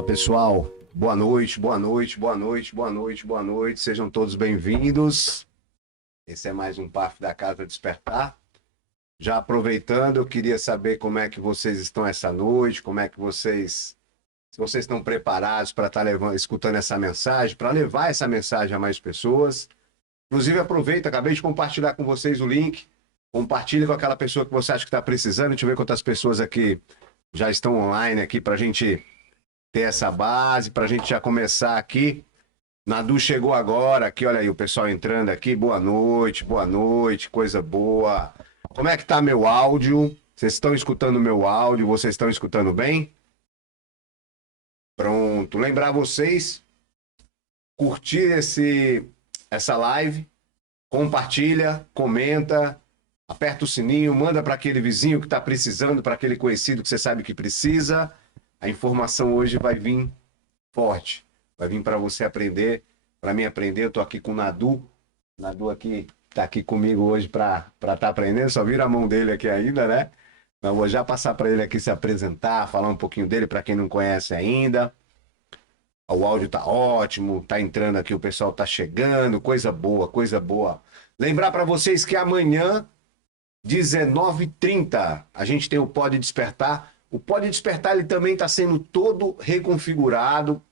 Fala pessoal, boa noite, boa noite, boa noite, boa noite, boa noite, sejam todos bem-vindos. Esse é mais um PAF da Casa Despertar. Já aproveitando, eu queria saber como é que vocês estão essa noite, como é que se vocês estão preparados para estar escutando essa mensagem, para levar essa mensagem a mais pessoas. Inclusive, aproveita, acabei de compartilhar com vocês o link, compartilha com aquela pessoa que você acha que está precisando. Deixa eu ver quantas pessoas aqui já estão online aqui para a gente ter essa base, para a gente já começar aqui. Nadu chegou agora, aqui, olha aí, o pessoal entrando aqui. Boa noite, coisa boa. Como é que tá meu áudio? Vocês estão escutando meu áudio? Vocês estão escutando bem? Pronto. Lembrar vocês, curtir essa live, compartilha, comenta, aperta o sininho, manda para aquele vizinho que está precisando, para aquele conhecido que você sabe que precisa. A informação hoje vai vir forte, vai vir para você aprender, para mim aprender. Eu estou aqui com o Nadu aqui está aqui comigo hoje para estar aprendendo. Só vira a mão dele aqui ainda, né? Então, vou já passar para ele aqui se apresentar, falar um pouquinho dele para quem não conhece ainda. O áudio tá ótimo, tá entrando aqui, o pessoal tá chegando, coisa boa, coisa boa. Lembrar para vocês que amanhã, 19h30, a gente tem o Pode Despertar. O Pode Despertar ele também está sendo todo reconfigurado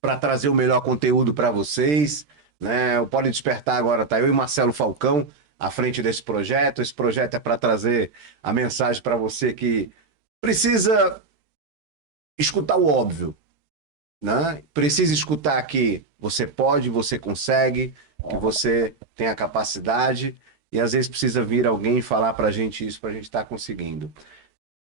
para trazer o melhor conteúdo para vocês, né? O Pode Despertar agora tá eu e Marcelo Falcão à frente desse projeto. Esse projeto é para trazer a mensagem para você que precisa escutar o óbvio, né? Precisa escutar que você pode, você consegue, que você tem a capacidade, e às vezes precisa vir alguém falar para a gente isso, para a gente estar conseguindo.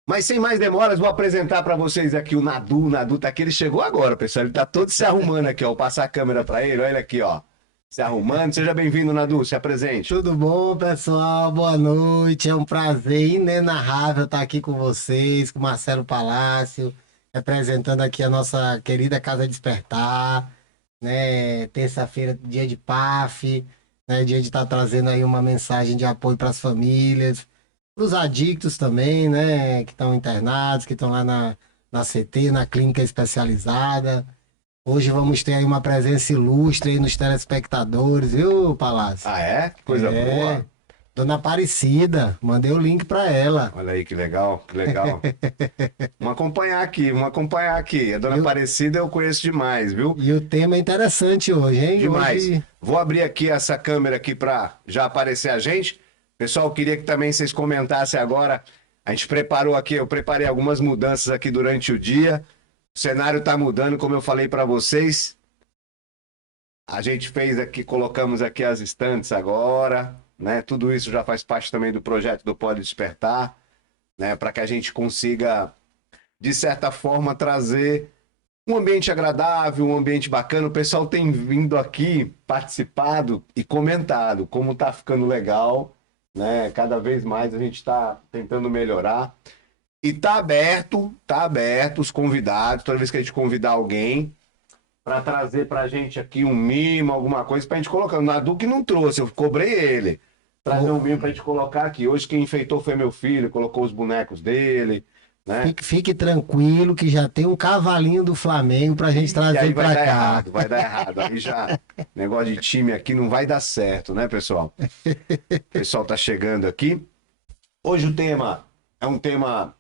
Mas sem mais demoras, vou apresentar para vocês aqui o Nadu. O Nadu tá aqui, ele chegou agora, pessoal. Ele tá todo se arrumando aqui, ó. Vou passar a câmera para ele, olha ele aqui, ó. Se arrumando. Seja bem-vindo, Nadu, se apresente. Tudo bom, pessoal? Boa noite. É um prazer inenarrável estar aqui com vocês, com o Marcelo Palácio, representando aqui a nossa querida Casa Despertar, né? Terça-feira, dia de PAF, né? Dia de estar trazendo aí uma mensagem de apoio para as famílias, para os adictos também, né? Que estão internados, que estão lá na CT, na clínica especializada. Hoje vamos ter aí uma presença ilustre aí nos telespectadores, viu, Palácio? Ah, é? Que coisa boa. Dona Aparecida, mandei o link para ela. Olha aí, que legal, que legal. Vamos acompanhar aqui, vamos acompanhar aqui. A Dona Aparecida eu conheço demais, viu? E o tema é interessante hoje, hein? Demais. Hoje... Vou abrir aqui essa câmera aqui para já aparecer a gente. Pessoal, queria que também vocês comentassem agora. A gente preparou aqui, eu preparei algumas mudanças aqui durante o dia. O cenário está mudando, como eu falei para vocês. A gente fez aqui, colocamos aqui as estantes agora, né? Tudo isso já faz parte também do projeto do Pode Despertar, né? Para que a gente consiga, de certa forma, trazer um ambiente agradável, um ambiente bacana. O pessoal tem vindo aqui, participado e comentado como está ficando legal, né? Cada vez mais a gente está tentando melhorar. E tá aberto os convidados, toda vez que a gente convidar alguém, para trazer pra gente aqui um mimo, alguma coisa, pra gente colocar. O Nadu que não trouxe, eu cobrei ele. Trazer um mimo pra gente colocar aqui. Hoje quem enfeitou foi meu filho, colocou os bonecos dele, né? Fique tranquilo que já tem um cavalinho do Flamengo pra gente trazer pra cá. Vai dar errado. Aí já, negócio de time aqui não vai dar certo, né, pessoal? O pessoal tá chegando aqui. Hoje o tema é um tema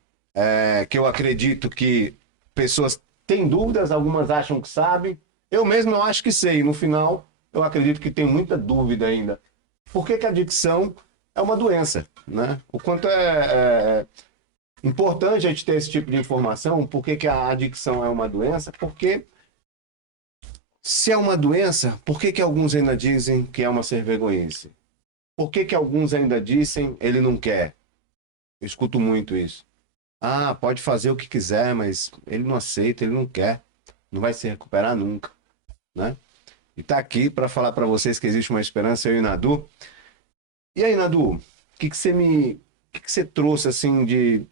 que eu acredito que pessoas têm dúvidas, algumas acham que sabem. Eu mesmo não acho que sei. No final, eu acredito que tem muita dúvida ainda. Por que que a adicção é uma doença, né? O quanto é importante a gente ter esse tipo de informação. Por que que a adicção é uma doença? Porque se é uma doença, por que que alguns ainda dizem que é uma servergonhice? Por que que alguns ainda dizem ele não quer? Eu escuto muito isso. Ah, pode fazer o que quiser, mas ele não aceita, ele não quer. Não vai se recuperar nunca, né? E tá aqui para falar para vocês que existe uma esperança, eu e Nadu. E aí, Nadu, o que você trouxe assim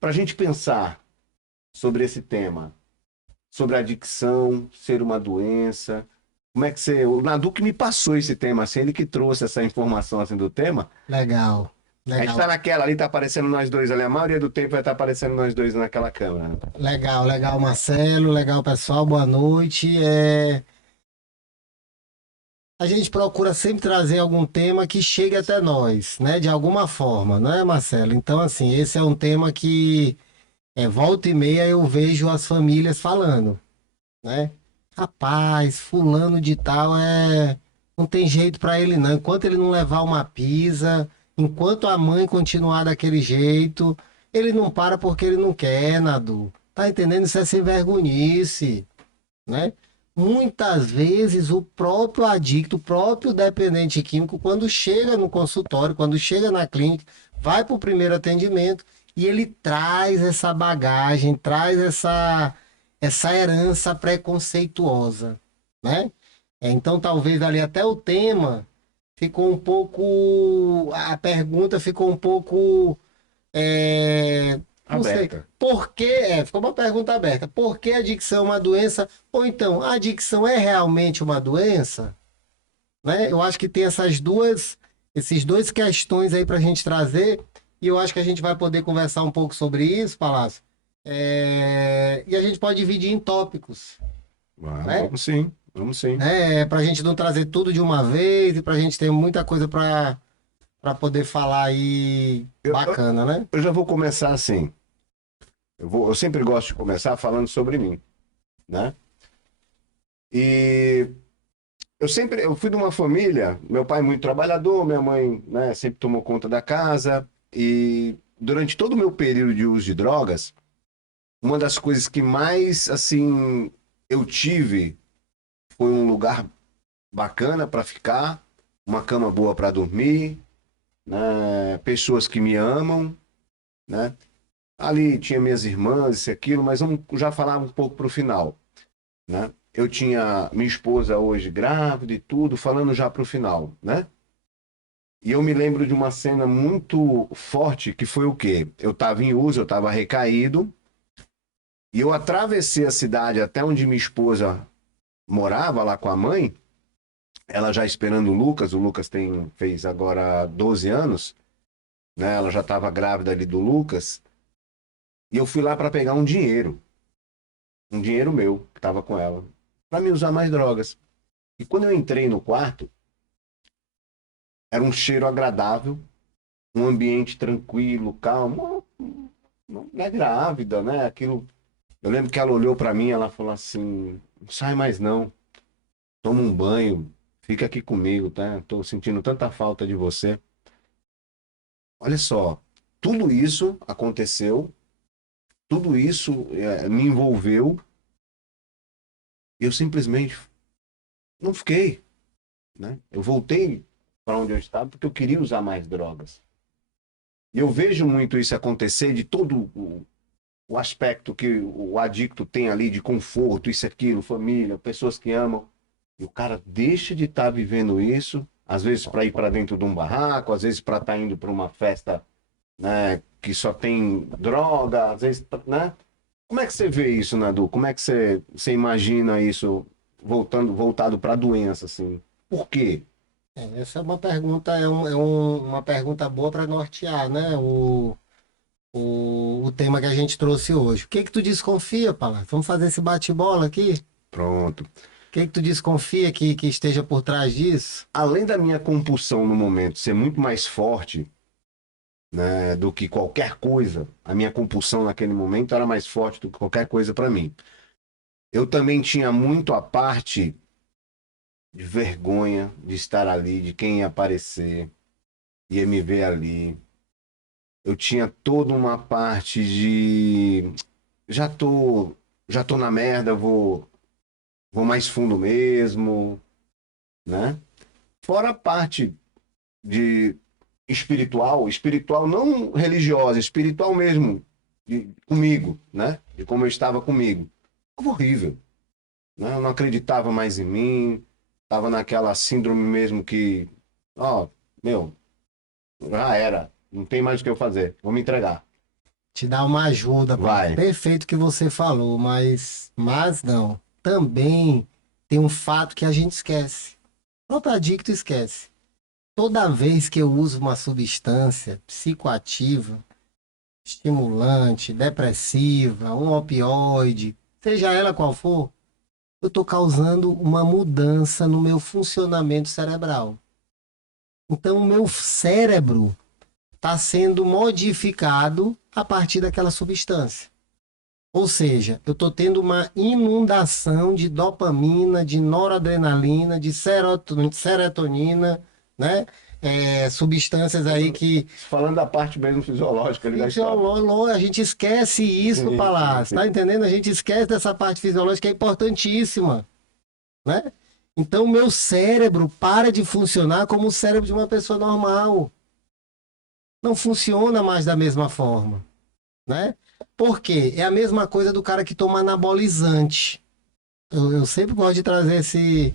pra gente pensar sobre esse tema? Sobre a adicção, ser uma doença. Como é que você... O Nadu que me passou esse tema, assim, ele que trouxe essa informação assim do tema. Legal. A gente Legal, tá naquela ali, tá aparecendo nós dois ali. A maioria do tempo vai estar aparecendo nós dois naquela câmera. legal, legal, Marcelo, legal, pessoal, boa noite. A gente procura sempre trazer algum tema que chegue até nós, né? De alguma forma, não é, Marcelo? Então, assim, esse é um tema que volta e meia eu vejo as famílias falando, né? Rapaz, fulano de tal não tem jeito pra ele não. Enquanto ele não levar uma pisa, enquanto a mãe continuar daquele jeito, ele não para porque ele não quer, Nadu. Tá entendendo? Isso é sem vergonhice, né? Muitas vezes o próprio adicto, o próprio dependente químico, quando chega no consultório, quando chega na clínica, vai para o primeiro atendimento e ele traz essa bagagem, traz essa herança preconceituosa, né? Então talvez ali até o tema ficou um pouco, a pergunta ficou um pouco não sei. Aberta. Por que, ficou uma pergunta aberta. Por que a adicção é uma doença? Ou então, a adicção é realmente uma doença? Né? Eu acho que tem esses dois questões aí para a gente trazer, e eu acho que a gente vai poder conversar um pouco sobre isso, Palácio. E a gente pode dividir em tópicos, né? Vamos sim, vamos sim. Para a gente não trazer tudo de uma vez e para a gente ter muita coisa para poder falar aí Eu, eu, bacana, né? eu já vou começar assim. Eu sempre gosto de começar falando sobre mim, né? E eu fui de uma família, meu pai muito trabalhador, minha mãe, né, sempre tomou conta da casa e durante todo o meu período de uso de drogas, uma das coisas que mais assim eu tive foi um lugar bacana para ficar, uma cama boa para dormir, né, pessoas que me amam, né? Ali tinha minhas irmãs, isso e aquilo, mas vamos já falar um pouco pro final, né? Eu tinha minha esposa hoje grávida e tudo, falando já pro final, né? E eu me lembro de uma cena muito forte que foi o quê? Eu estava em uso, eu estava recaído, e eu atravessei a cidade até onde minha esposa morava, lá com a mãe, ela já esperando o Lucas fez agora 12 anos, né? Ela já estava grávida ali do Lucas, e eu fui lá para pegar um dinheiro meu, que estava com ela, para me usar mais drogas. E quando eu entrei no quarto, era um cheiro agradável, um ambiente tranquilo, calmo. Não é grávida, né? Aquilo. Eu lembro que ela olhou para mim, ela falou assim: não sai mais não, toma um banho, fica aqui comigo, tá? Tô sentindo tanta falta de você. Olha só, tudo isso aconteceu, tudo isso me envolveu, e eu simplesmente não fiquei, né? Eu voltei para onde eu estava porque eu queria usar mais drogas. E eu vejo muito isso acontecer de todo o aspecto que o adicto tem ali de conforto, isso, aquilo, família, pessoas que amam. E o cara deixa de estar vivendo isso, às vezes para ir para dentro de um barraco, às vezes para estar indo para uma festa, né, que só tem droga, às vezes, né? Como é que você vê isso, Nadu? Como é que você imagina isso voltado para a doença, assim? Por quê? Essa é uma pergunta, uma pergunta boa para nortear, né? O tema que a gente trouxe hoje. O que que tu desconfia, Palácio? Vamos fazer esse bate-bola aqui? Pronto. O que que tu desconfia que esteja por trás disso? Além da minha compulsão no momento ser muito mais forte, né, do que qualquer coisa, a minha compulsão naquele momento era mais forte do que qualquer coisa para mim. Eu também tinha muito a parte de vergonha de estar ali, de quem ia aparecer, ia me ver ali. Eu tinha toda uma parte de já tô, já tô na merda, vou mais fundo mesmo, né? Fora a parte de espiritual não religiosa, espiritual mesmo, comigo, né? De como eu estava comigo. Tava horrível, né? Eu não acreditava mais em mim, tava naquela síndrome mesmo que, ó, meu, já era, não tem mais o que eu fazer, vou me entregar. Te dar uma ajuda, Palácio. Vai. Perfeito o que você falou, mas não. Também tem um fato que a gente esquece. O próprio adicto esquece. Toda vez que eu uso uma substância psicoativa, estimulante, depressiva, um opioide, seja ela qual for, eu estou causando uma mudança no meu funcionamento cerebral. Então, o meu cérebro está sendo modificado a partir daquela substância. Ou seja, eu estou tendo uma inundação de dopamina, de noradrenalina, de serotonina, né? Substâncias aí que Falando da parte mesmo fisiológica ali da história. a gente esquece isso, Sim, Palácio, tá sim. entendendo? A gente esquece dessa parte fisiológica que é importantíssima, né? Então, o meu cérebro para de funcionar como o cérebro de uma pessoa normal. Não funciona mais da mesma forma, né? Por quê? É a mesma coisa do cara que toma anabolizante. Eu sempre gosto de trazer esse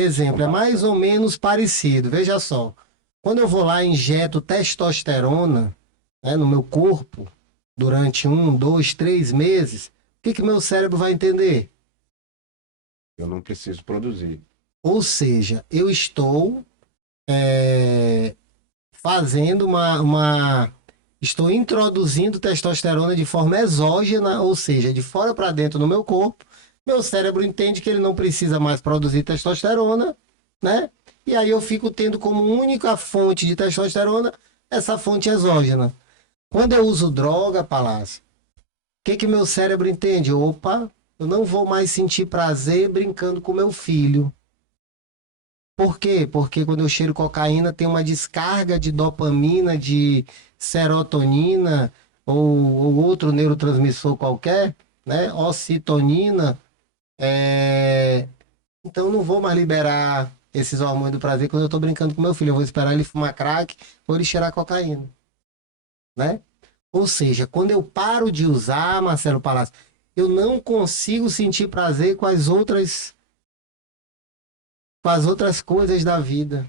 exemplo. É mais ou menos parecido. Veja só. Quando eu vou lá e injeto testosterona, né, no meu corpo, durante 1, 2, 3 meses, o que que meu cérebro vai entender? Eu não preciso produzir. Ou seja, eu estou é, fazendo estou introduzindo testosterona de forma exógena, ou seja, de fora para dentro no meu corpo. Meu cérebro entende que ele não precisa mais produzir testosterona, né? E aí eu fico tendo como única fonte de testosterona essa fonte exógena. Quando eu uso droga, Palácio, o que que meu cérebro entende? Opa, eu não vou mais sentir prazer brincando com meu filho. Por quê? Porque quando eu cheiro cocaína tem uma descarga de dopamina, de serotonina ou outro neurotransmissor qualquer, né? Ocitonina. Então eu não vou mais liberar esses hormônios do prazer quando eu estou brincando com meu filho. Eu vou esperar ele fumar crack ou ele cheirar cocaína, né? Ou seja, quando eu paro de usar, Marcelo Palácio, eu não consigo sentir prazer com as outras coisas da vida,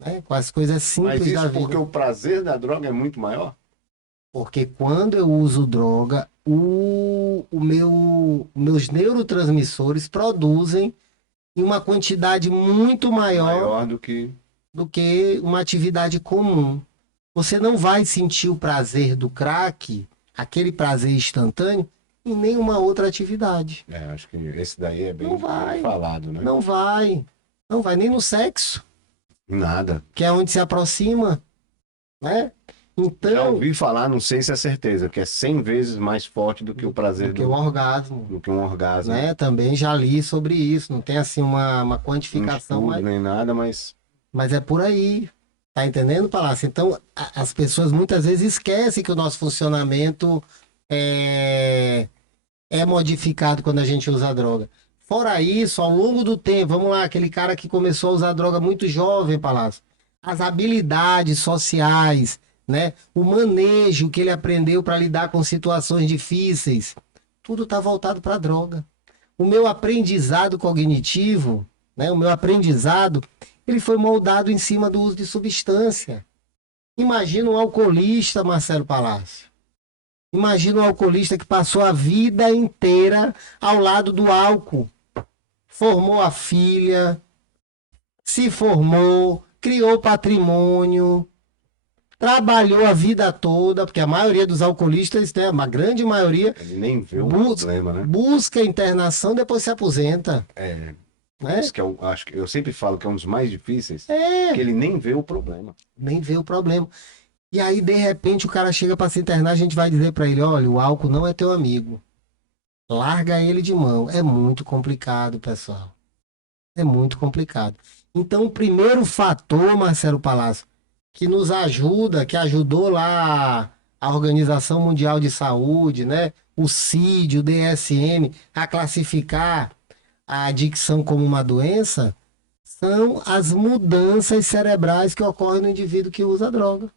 né? Com as coisas Mas simples da isso porque vida. o prazer da droga é muito maior? Porque quando eu uso droga, meus neurotransmissores produzem em uma quantidade muito maior Maior do que. do que uma atividade comum. Você não vai sentir o prazer do crack, aquele prazer instantâneo, em nenhuma outra atividade. É, acho que esse daí é bem, Não vai. bem falado, né? Não vai. Não vai nem no sexo, Nada. que é onde se aproxima, né? Já Então, ouvi falar, não sei se é certeza, que é 100 vezes mais forte do que o prazer do que o orgasmo. do que um orgasmo. Né? Também já li sobre isso. Não tem assim uma Não quantificação, estudo nem nada, mas mas é por aí. Tá entendendo, Palácio? Então, as pessoas muitas vezes esquecem que o nosso funcionamento é, é modificado quando a gente usa a droga. Fora isso, ao longo do tempo, vamos lá, aquele cara que começou a usar droga muito jovem, Palácio, as habilidades sociais, né? O manejo que ele aprendeu para lidar com situações difíceis, tudo está voltado para a droga. O meu aprendizado cognitivo, né? O meu aprendizado, ele foi moldado em cima do uso de substância. Imagina um alcoolista, Marcelo Palácio. Imagina um alcoolista que passou a vida inteira ao lado do álcool. Formou a filha, se formou, criou patrimônio, trabalhou a vida toda, porque a maioria dos alcoolistas, né, uma grande maioria, ele nem vê o busca, problema, né? busca internação, depois se aposenta. É, Né? isso que acho que eu sempre falo que é um dos mais difíceis, É, que ele nem vê o problema. nem vê o problema. E aí, de repente, o cara chega para se internar, a gente vai dizer para ele, olha, o álcool não é teu amigo. Larga ele de mão. É muito complicado, pessoal. É muito complicado. Então, o primeiro fator, Marcelo Palácio, que nos ajuda, que ajudou lá a Organização Mundial de Saúde, né? O CID, o DSM, a classificar a adicção como uma doença, são as mudanças cerebrais que ocorrem no indivíduo que usa droga,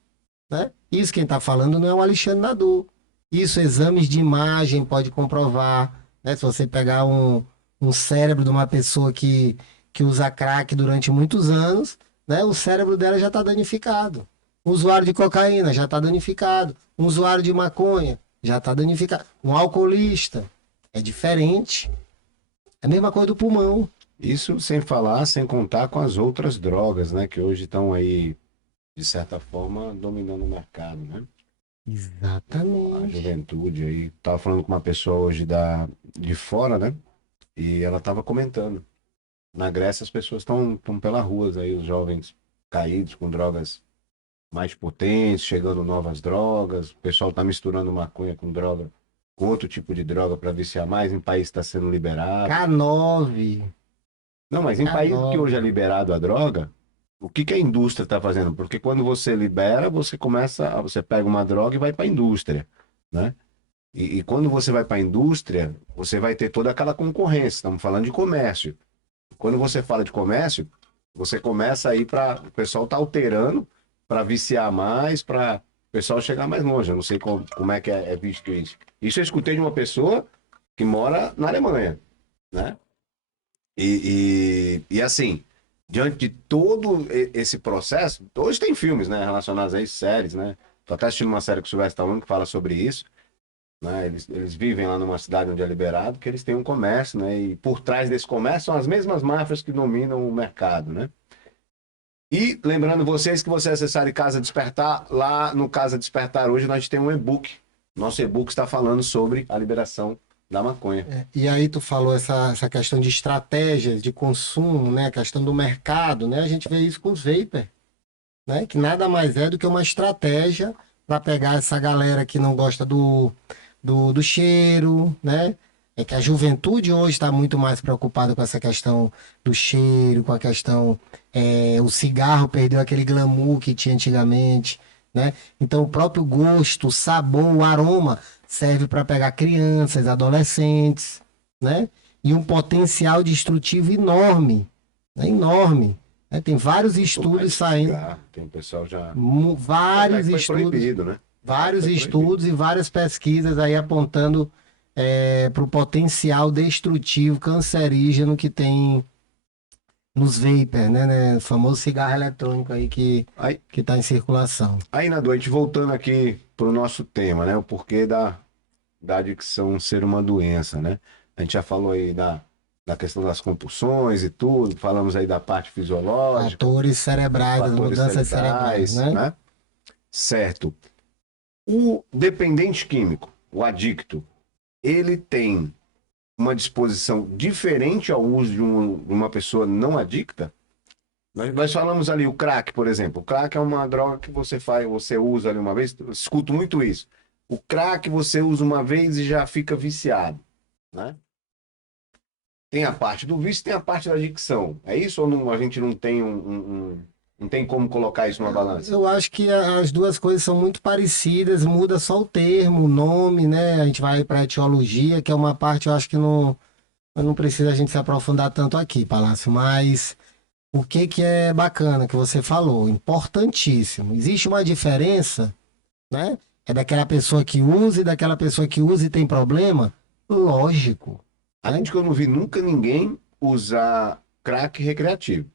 né? Isso quem está falando não é o Alexandre Nadu. Isso exames de imagem pode comprovar, né? Se você pegar um cérebro de uma pessoa que usa crack durante muitos anos, né? O cérebro dela já está danificado. Um usuário de cocaína já está danificado. Um usuário de maconha já está danificado. Um alcoolista é diferente. É a mesma coisa do pulmão. Isso sem falar, sem contar com as outras drogas, né? Que hoje estão aí, de certa forma, dominando o mercado, né? A Exatamente. juventude aí. Tava falando com uma pessoa hoje de fora, né? E ela tava comentando. Na Grécia as pessoas estão pelas ruas aí, os jovens caídos com drogas mais potentes, chegando novas drogas. O pessoal tá misturando maconha com droga, com outro tipo de droga para viciar mais. Em país está sendo liberado. K9. Não, mas em país que hoje é K9. liberado a droga, o que que a indústria está fazendo? Porque quando você libera, você pega uma droga e vai para a indústria, né? E quando você vai para a indústria, você vai ter toda aquela concorrência. Estamos falando de comércio. Quando você fala de comércio, você começa aí para o pessoal tá alterando para viciar mais, para o pessoal chegar mais longe. Eu não sei como é que é visto isso. Isso eu escutei de uma pessoa que mora na Alemanha, né? E assim, diante de todo esse processo, hoje tem filmes, né, relacionados a isso, séries, né? Tô até assistindo uma série com o Sylvester Stallone que fala sobre isso, né? Eles vivem lá numa cidade onde é liberado, que eles têm um comércio, né? E por trás desse comércio são as mesmas máfias que dominam o mercado, né? E lembrando vocês que você acessar Casa Despertar, lá no Casa Despertar hoje nós temos um e-book. Nosso e-book está falando sobre a liberação da maconha. E aí tu falou essa questão de estratégias de consumo, né? A questão do mercado, né? A gente vê isso com os vapor, né? Que nada mais é do que uma estratégia para pegar essa galera que não gosta do cheiro, né? É que a juventude hoje está muito mais preocupada com essa questão do cheiro, com a questão. O cigarro perdeu aquele glamour que tinha antigamente, né? Então, o próprio gosto, o sabor, o aroma serve para pegar crianças, adolescentes, né? E um potencial destrutivo enorme, né? Enorme, né? Tem vários Muito mais estudos que saindo, cigarro. Tem um pessoal já. Tanto é vários que foi estudos, proibido, né? Tanto é que vários foi proibido. estudos e várias pesquisas aí apontando para o potencial destrutivo, cancerígeno que tem nos vapor, né? O famoso cigarro eletrônico aí Aí, que está em circulação. aí na noite, voltando aqui para o nosso tema, né? O porquê da adicção ser uma doença, né? A gente já falou aí da questão das compulsões e tudo, falamos aí da parte fisiológica, Fatores dos cerebrais, das fatores mudanças cerebrais, cerebrais, né? né? Certo. O dependente químico, o adicto, ele tem uma disposição diferente ao uso de uma pessoa não adicta? Nós falamos ali o crack, por exemplo. O crack é uma droga que você usa ali uma vez. Eu escuto muito isso. O crack você usa uma vez e já fica viciado, né? Tem a parte do vício, tem a parte da adicção. É isso ou não, a gente não tem não tem como colocar isso numa balança? Eu acho que as duas coisas são muito parecidas, muda só o termo, o nome, né? A gente vai para a etiologia, que é uma parte, eu acho que não precisa a gente se aprofundar tanto aqui, Palácio, mas o que que é bacana que você falou, importantíssimo. Existe uma diferença, né? É daquela pessoa que usa e daquela pessoa que usa e tem problema? Lógico, Além né? de que eu não vi nunca ninguém usar crack recreativo.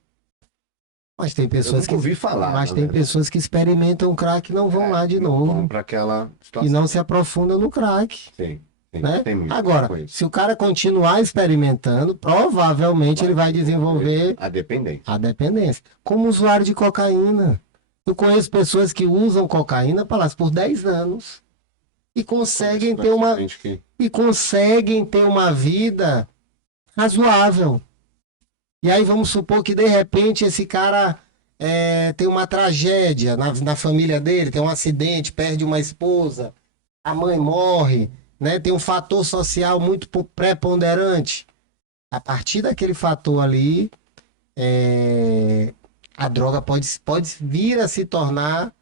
Mas tem Eu pessoas nunca que, ouvi falar, mas na tem verdade. pessoas que experimentam crack e não vão lá de Não vão novo para aquela e não situação. se aprofundam no crack, Sim, sim, né? tem muito, eu Agora, conheço. se o cara continuar experimentando, provavelmente ele vai desenvolver A dependência. a dependência. Como usuário de cocaína. Eu conheço pessoas que usam cocaína, Palácio, por 10 anos e conseguem ter uma Gente que e conseguem ter uma vida razoável. E aí vamos supor que de repente esse cara tem uma tragédia na família dele, tem um acidente, perde uma esposa, a mãe morre, né? Tem um fator social muito preponderante. A partir daquele fator ali, é, a droga pode vir a se tornar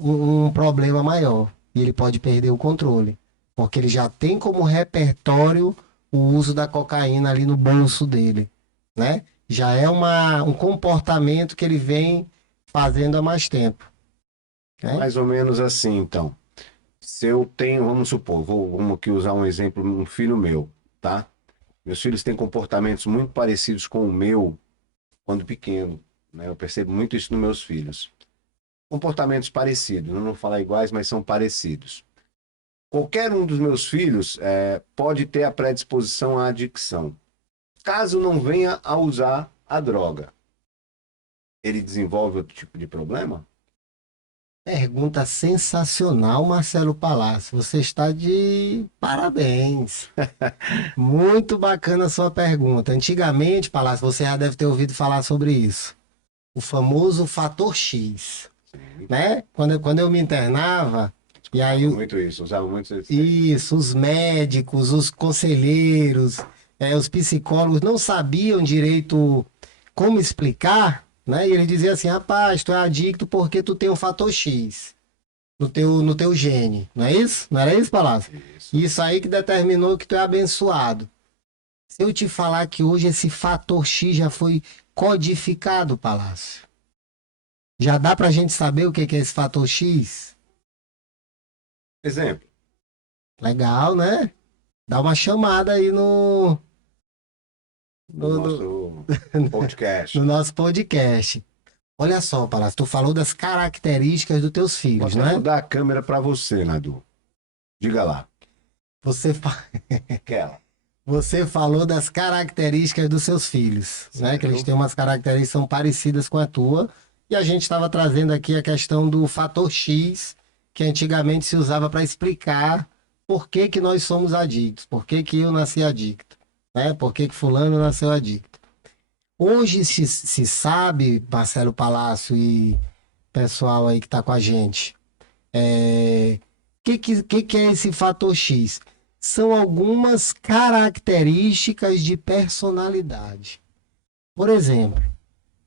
um problema maior. E ele pode perder o controle. Porque ele já tem como repertório o uso da cocaína ali no bolso dele, né? Já é um comportamento que ele vem fazendo há mais tempo, é né? mais ou menos assim, então. Se eu tenho, vamos supor, vamos aqui usar um exemplo, um filho meu, tá? Meus filhos têm comportamentos muito parecidos com o meu quando pequeno, né? Eu percebo muito isso nos meus filhos. Comportamentos parecidos, não vou falar iguais, mas são parecidos. Qualquer um dos meus filhos pode ter a predisposição à adicção. caso não venha a usar a droga, ele desenvolve outro tipo de problema? Pergunta sensacional, Marcelo Palácio. Você está de parabéns. Muito bacana a sua pergunta. Antigamente, Palácio, você já deve ter ouvido falar sobre isso. O famoso fator X, né? Quando eu me internava, e aí Usava muito isso. isso, os médicos, os conselheiros, os psicólogos não sabiam direito como explicar, né? E ele dizia assim, rapaz, tu é adicto porque tu tem um fator X no teu gene, não é isso? Não era isso, Palácio? Isso. Isso aí que determinou que tu é abençoado. Se eu te falar que hoje esse fator X já foi codificado, Palácio, já dá pra gente saber o que é esse fator X? Exemplo, Legal, né? Dá uma chamada aí no no, nosso podcast. no nosso podcast. Olha só, Palácio, tu falou das características dos teus filhos, Vou né? mudar a câmera para você, Nadu. Diga lá. Você, fa- Aquela. você falou das características dos seus filhos, né? Que eles têm umas características que são parecidas com a tua. E a gente estava trazendo aqui a questão do fator X, que antigamente se usava para explicar por que que nós somos adictos, por que que eu nasci adicto, né? Por que que fulano nasceu adicto. Hoje se sabe, Marcelo Palácio e pessoal aí que está com a gente, que é esse fator X? São algumas características de personalidade. Por exemplo,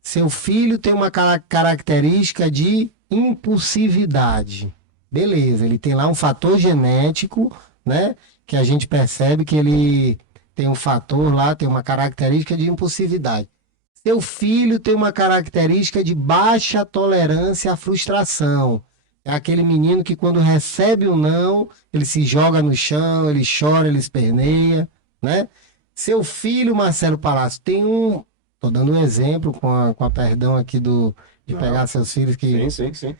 seu filho tem uma característica de impulsividade. Beleza, ele tem lá um fator genético, né? Que a gente percebe que ele tem um fator lá, tem uma característica de impulsividade. Seu filho tem uma característica de baixa tolerância à frustração. É aquele menino que quando recebe o não, ele se joga no chão, ele chora, ele esperneia, né? Seu filho, Marcelo Palácio, tem um... Estou dando um exemplo com a perdão aqui de pegar seus filhos que... Sim.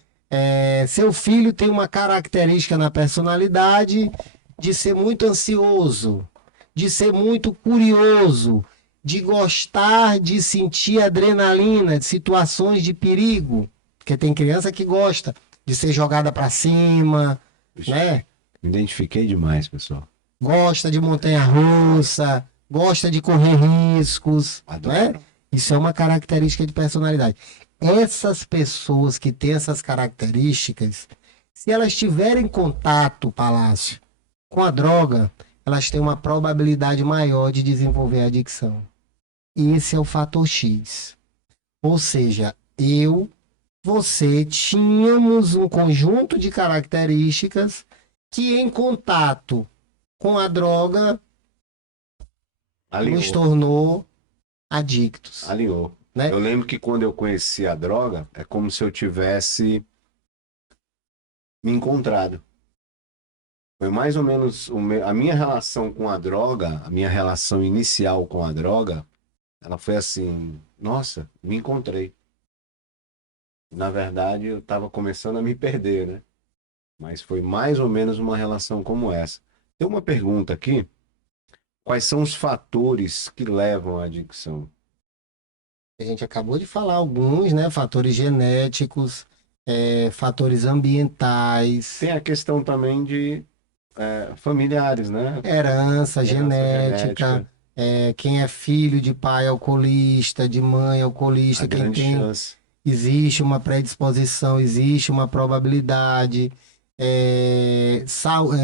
Seu filho tem uma característica na personalidade de ser muito ansioso, de ser muito curioso, de gostar de sentir adrenalina, de situações de perigo. Porque tem criança que gosta de ser jogada para cima, né? Me identifiquei demais, pessoal. Gosta de montanha-russa, gosta de correr riscos, Adoro. né? Isso é uma característica de personalidade. Essas pessoas que têm essas características, se elas tiverem contato, Palácio, com a droga, elas têm uma probabilidade maior de desenvolver a adicção. Esse é o fator X. Ou seja, você tínhamos um conjunto de características que em contato com a droga nos tornou adictos. Alinhou. Né? Eu lembro que quando eu conheci a droga, é como se eu tivesse me encontrado. Foi mais ou menos a minha relação com a droga, a minha relação inicial com a droga, ela foi assim, nossa, me encontrei. Na verdade, eu estava começando a me perder, né? Mas foi mais ou menos uma relação como essa. Tem uma pergunta aqui. Quais são os fatores que levam à adicção? A gente acabou de falar alguns, né? Fatores genéticos, fatores ambientais. Tem a questão também de familiares, né? Herança genética. Quem é filho de pai alcoolista, de mãe alcoolista, quem tem... chance. Existe uma predisposição, existe uma probabilidade.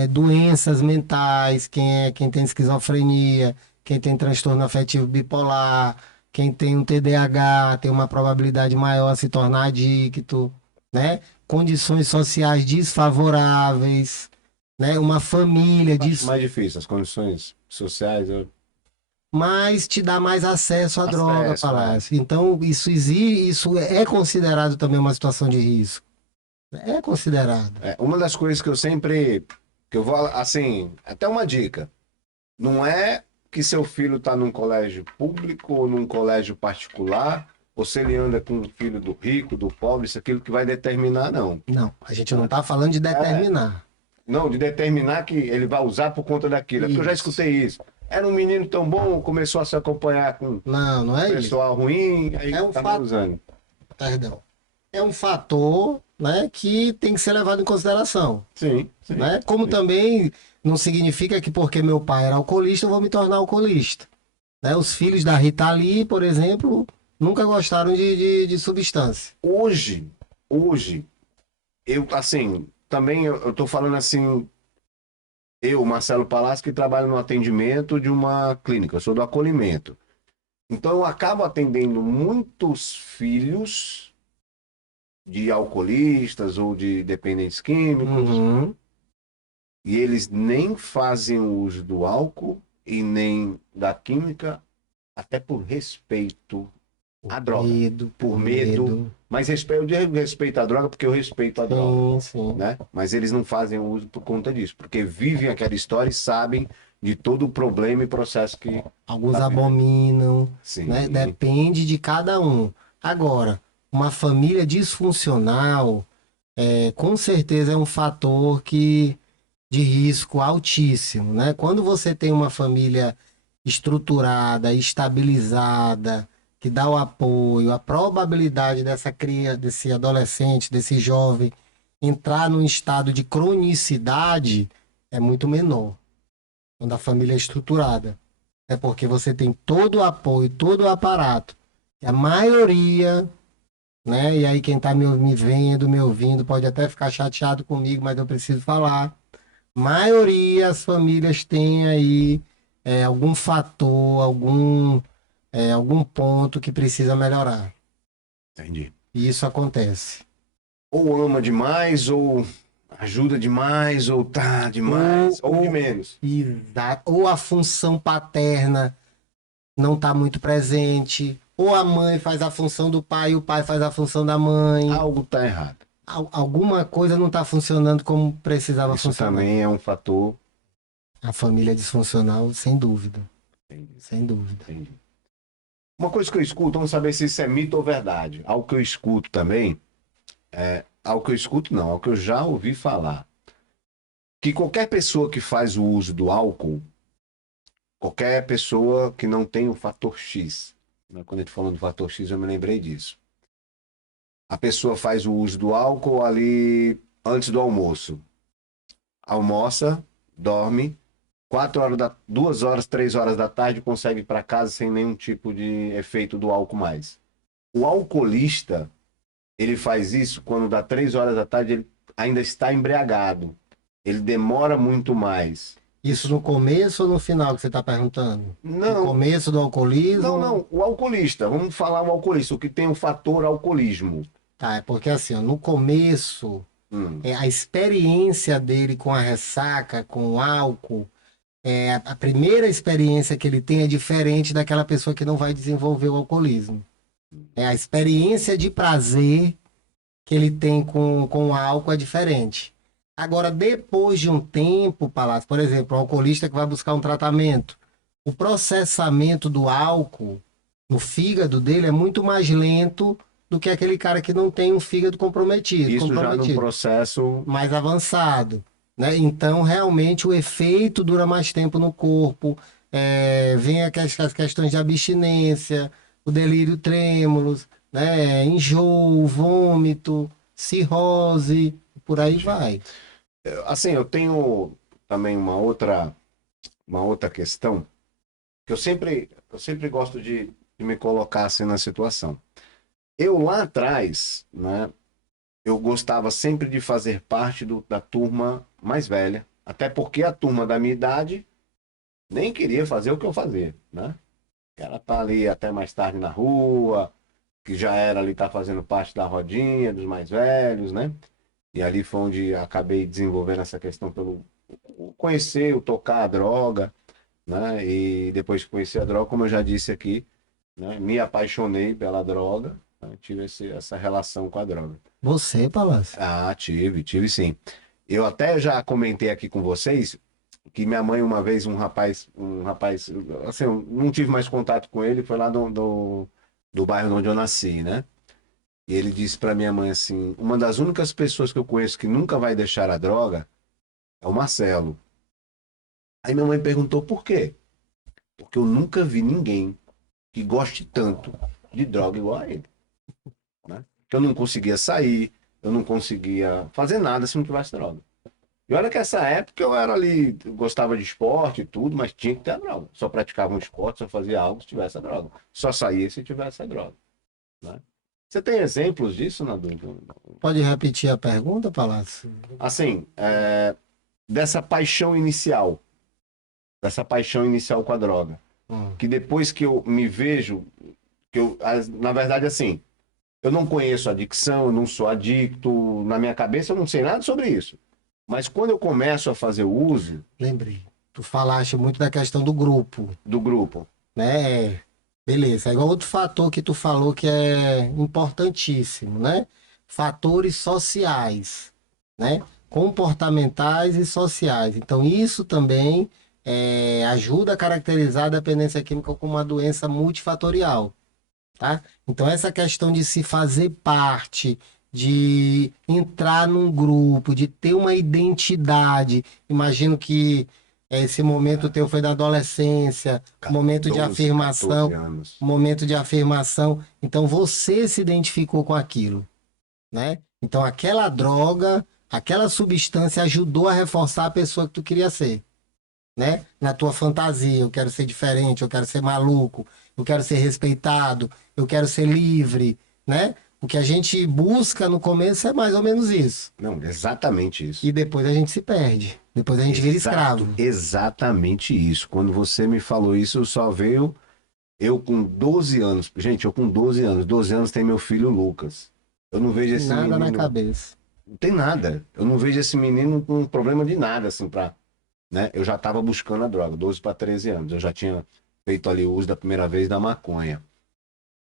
Doenças mentais, quem tem esquizofrenia, quem tem transtorno afetivo bipolar, quem tem um TDAH tem uma probabilidade maior a se tornar adicto, né? Condições sociais desfavoráveis, né? Uma família... Mais difícil, as condições sociais... Mas te dá mais acesso à droga, Palácio. Então, isso é considerado também uma situação de risco. É considerado. Uma das coisas que eu sempre... Que eu vou, assim, até uma dica. Não é que seu filho está num colégio público ou num colégio particular, ou se ele anda com um filho do rico, do pobre, isso é aquilo que vai determinar, não. Não, a gente não está falando de determinar. Não, de determinar que ele vai usar por conta daquilo. É porque eu já escutei isso. Era um menino tão bom, começou a se acompanhar com Não é isso. pessoal ruim, aí É um tá fato. usando. Perdão. É um fator, né, que tem que ser levado em consideração, Sim, sim. né? Como sim. também não significa que porque meu pai era alcoolista, eu vou me tornar alcoolista, né? Os filhos da Rita Lee, por exemplo, nunca gostaram de substância. Hoje, eu, assim, também eu tô falando assim, eu, Marcelo Palácio, que trabalho no atendimento de uma clínica, eu sou do acolhimento. Então eu acabo atendendo muitos filhos de alcoolistas ou de dependentes químicos, Uhum. e eles nem fazem uso do álcool e nem da química, até por respeito à droga. Por medo. Mas respeito, eu digo respeito à droga porque eu respeito a droga, Sim, sim. né? Mas eles não fazem uso por conta disso, porque vivem aquela história e sabem de todo o problema e processo que Alguns tá vivendo. abominam, né? Sim, Depende de cada um. Agora, uma família disfuncional, com certeza é um fator de risco altíssimo, né? Quando você tem uma família estruturada, estabilizada, que dá o apoio, a probabilidade dessa criança, desse adolescente, desse jovem entrar num estado de cronicidade é muito menor. Quando a família é estruturada. É porque você tem todo o apoio, todo o aparato. E a maioria, né? E aí quem está me vendo, me ouvindo, pode até ficar chateado comigo, mas eu preciso falar. Maioria as famílias têm aí algum fator, algum ponto que precisa melhorar. entendi. E isso acontece. Ou ama demais, ou ajuda demais, ou tá demais, ou de menos. Ou a função paterna não está muito presente, ou a mãe faz a função do pai e o pai faz a função da mãe. Algo tá errado. Alguma coisa não está funcionando como precisava Isso funcionar. também é um fator. A família é disfuncional, sem dúvida. Entendi, Sem dúvida. entendi. Uma coisa que eu escuto, vamos saber se isso é mito ou verdade. Algo que eu escuto também, algo que eu escuto não, algo que eu já ouvi falar. Que qualquer pessoa que faz o uso do álcool, qualquer pessoa que não tem o fator X, né? Quando a gente falando do fator X, eu me lembrei disso. A pessoa faz o uso do álcool ali antes do almoço. Almoça, dorme, 4 horas 2 horas, 3 horas da tarde consegue ir para casa sem nenhum tipo de efeito do álcool mais. O alcoolista, ele faz isso quando dá 3 horas da tarde, ele ainda está embriagado. Ele demora muito mais. Isso no começo ou no final que você está perguntando? No Não, começo do alcoolismo? não. O alcoolista, vamos falar o alcoolista, o que tem o fator alcoolismo. Tá, é porque assim, ó, no começo, Hum, a experiência dele com a ressaca, com o álcool, a primeira experiência que ele tem é diferente daquela pessoa que não vai desenvolver o alcoolismo. A experiência de prazer que ele tem com o álcool é diferente. Agora, depois de um tempo, Palácio, por exemplo, o alcoolista que vai buscar um tratamento, o processamento do álcool no fígado dele é muito mais lento do que aquele cara que não tem um fígado isso já num processo. mais avançado, né? Então, realmente, o efeito dura mais tempo no corpo, vem as questões de abstinência, o delírio trêmulos, né? Enjoo, vômito, cirrose, por aí vai. Assim, eu tenho também uma outra questão que eu sempre gosto de me colocar assim na situação. Eu lá atrás, né, eu gostava sempre de fazer parte da turma mais velha, até porque a turma da minha idade nem queria fazer o que eu fazia, né? Ela tá ali até mais tarde na rua, que já era ali, tá fazendo parte da rodinha dos mais velhos, né? E ali foi onde acabei desenvolvendo essa questão pelo conhecer, o tocar a droga, né? E depois que conheci a droga, como eu já disse aqui, né? Me apaixonei pela droga, né? Tive essa relação com a droga. Você, Palácio? Ah, tive sim. Eu até já comentei aqui com vocês que minha mãe uma vez, um rapaz, assim, eu não tive mais contato com ele, foi lá do bairro onde eu nasci, né? E ele disse pra minha mãe assim, uma das únicas pessoas que eu conheço que nunca vai deixar a droga é o Marcelo. Aí minha mãe perguntou por quê? Porque eu nunca vi ninguém que goste tanto de droga igual a ele. Né? Eu não conseguia sair, eu não conseguia fazer nada se não tivesse droga. E olha que essa época eu era ali, eu gostava de esporte e tudo, mas tinha que ter a droga. Só praticava um esporte, só fazia algo se tivesse a droga. Só saía se tivesse a droga. Né? Você tem exemplos disso, Nadu? Pode repetir a pergunta, Palácio? Assim, dessa paixão inicial. Dessa paixão inicial com a droga. Que depois que eu me vejo, na verdade, assim, eu não conheço adicção, eu não sou adicto, na minha cabeça eu não sei nada sobre isso. Mas quando eu começo a fazer o uso Lembrei. Tu falaste muito da questão do grupo, do grupo, né? Beleza. É igual outro fator que tu falou que é importantíssimo, né? Fatores sociais, né? Comportamentais e sociais. Então, isso também ajuda a caracterizar a dependência química como uma doença multifatorial, tá? Então, essa questão de se fazer parte, de entrar num grupo, de ter uma identidade. Imagino que esse momento teu foi da adolescência, momento de 12, afirmação, 14 anos. momento de afirmação. Então, você se identificou com aquilo, né? Então, aquela droga, aquela substância ajudou a reforçar a pessoa que tu queria ser, né? Na tua fantasia, eu quero ser diferente, eu quero ser maluco, eu quero ser respeitado, eu quero ser livre, né? O que a gente busca no começo é mais ou menos isso. Não, exatamente isso. E depois a gente se perde. Depois a gente vira escravo. Exatamente isso. Quando você me falou isso, só veio eu com 12 anos. Gente, eu com 12 anos. 12 anos tem meu filho Lucas. Eu não vejo esse Nada na menino. cabeça. Não tem nada. Eu não vejo esse menino com problema de nada, assim, pra. Né? Eu já estava buscando a droga, 12 para 13 anos. Eu já tinha feito ali o uso da primeira vez da maconha.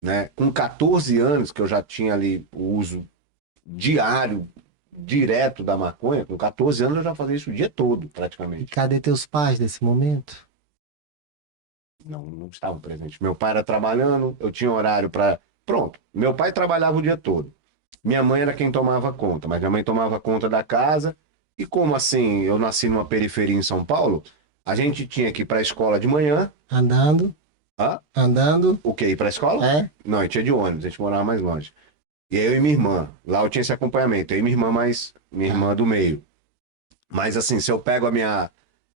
Né? Com 14 anos, que eu já tinha ali o uso diário, direto da maconha, com 14 anos eu já fazia isso o dia todo, E praticamente. cadê teus pais nesse momento? Não estavam presentes. Meu pai era trabalhando, eu tinha horário para. Pronto, meu pai trabalhava o dia todo. Minha mãe era quem tomava conta, mas minha mãe tomava conta da casa. E como assim, eu nasci numa periferia em São Paulo, a gente tinha que ir para a escola de manhã. Andando, Hã? andando, O quê? Ir para a escola? é? Não, a gente ia de ônibus, a gente morava mais longe. E eu e minha irmã. Lá eu tinha esse acompanhamento. Eu e minha irmã mais. Minha irmã do meio. Mas assim, se eu pego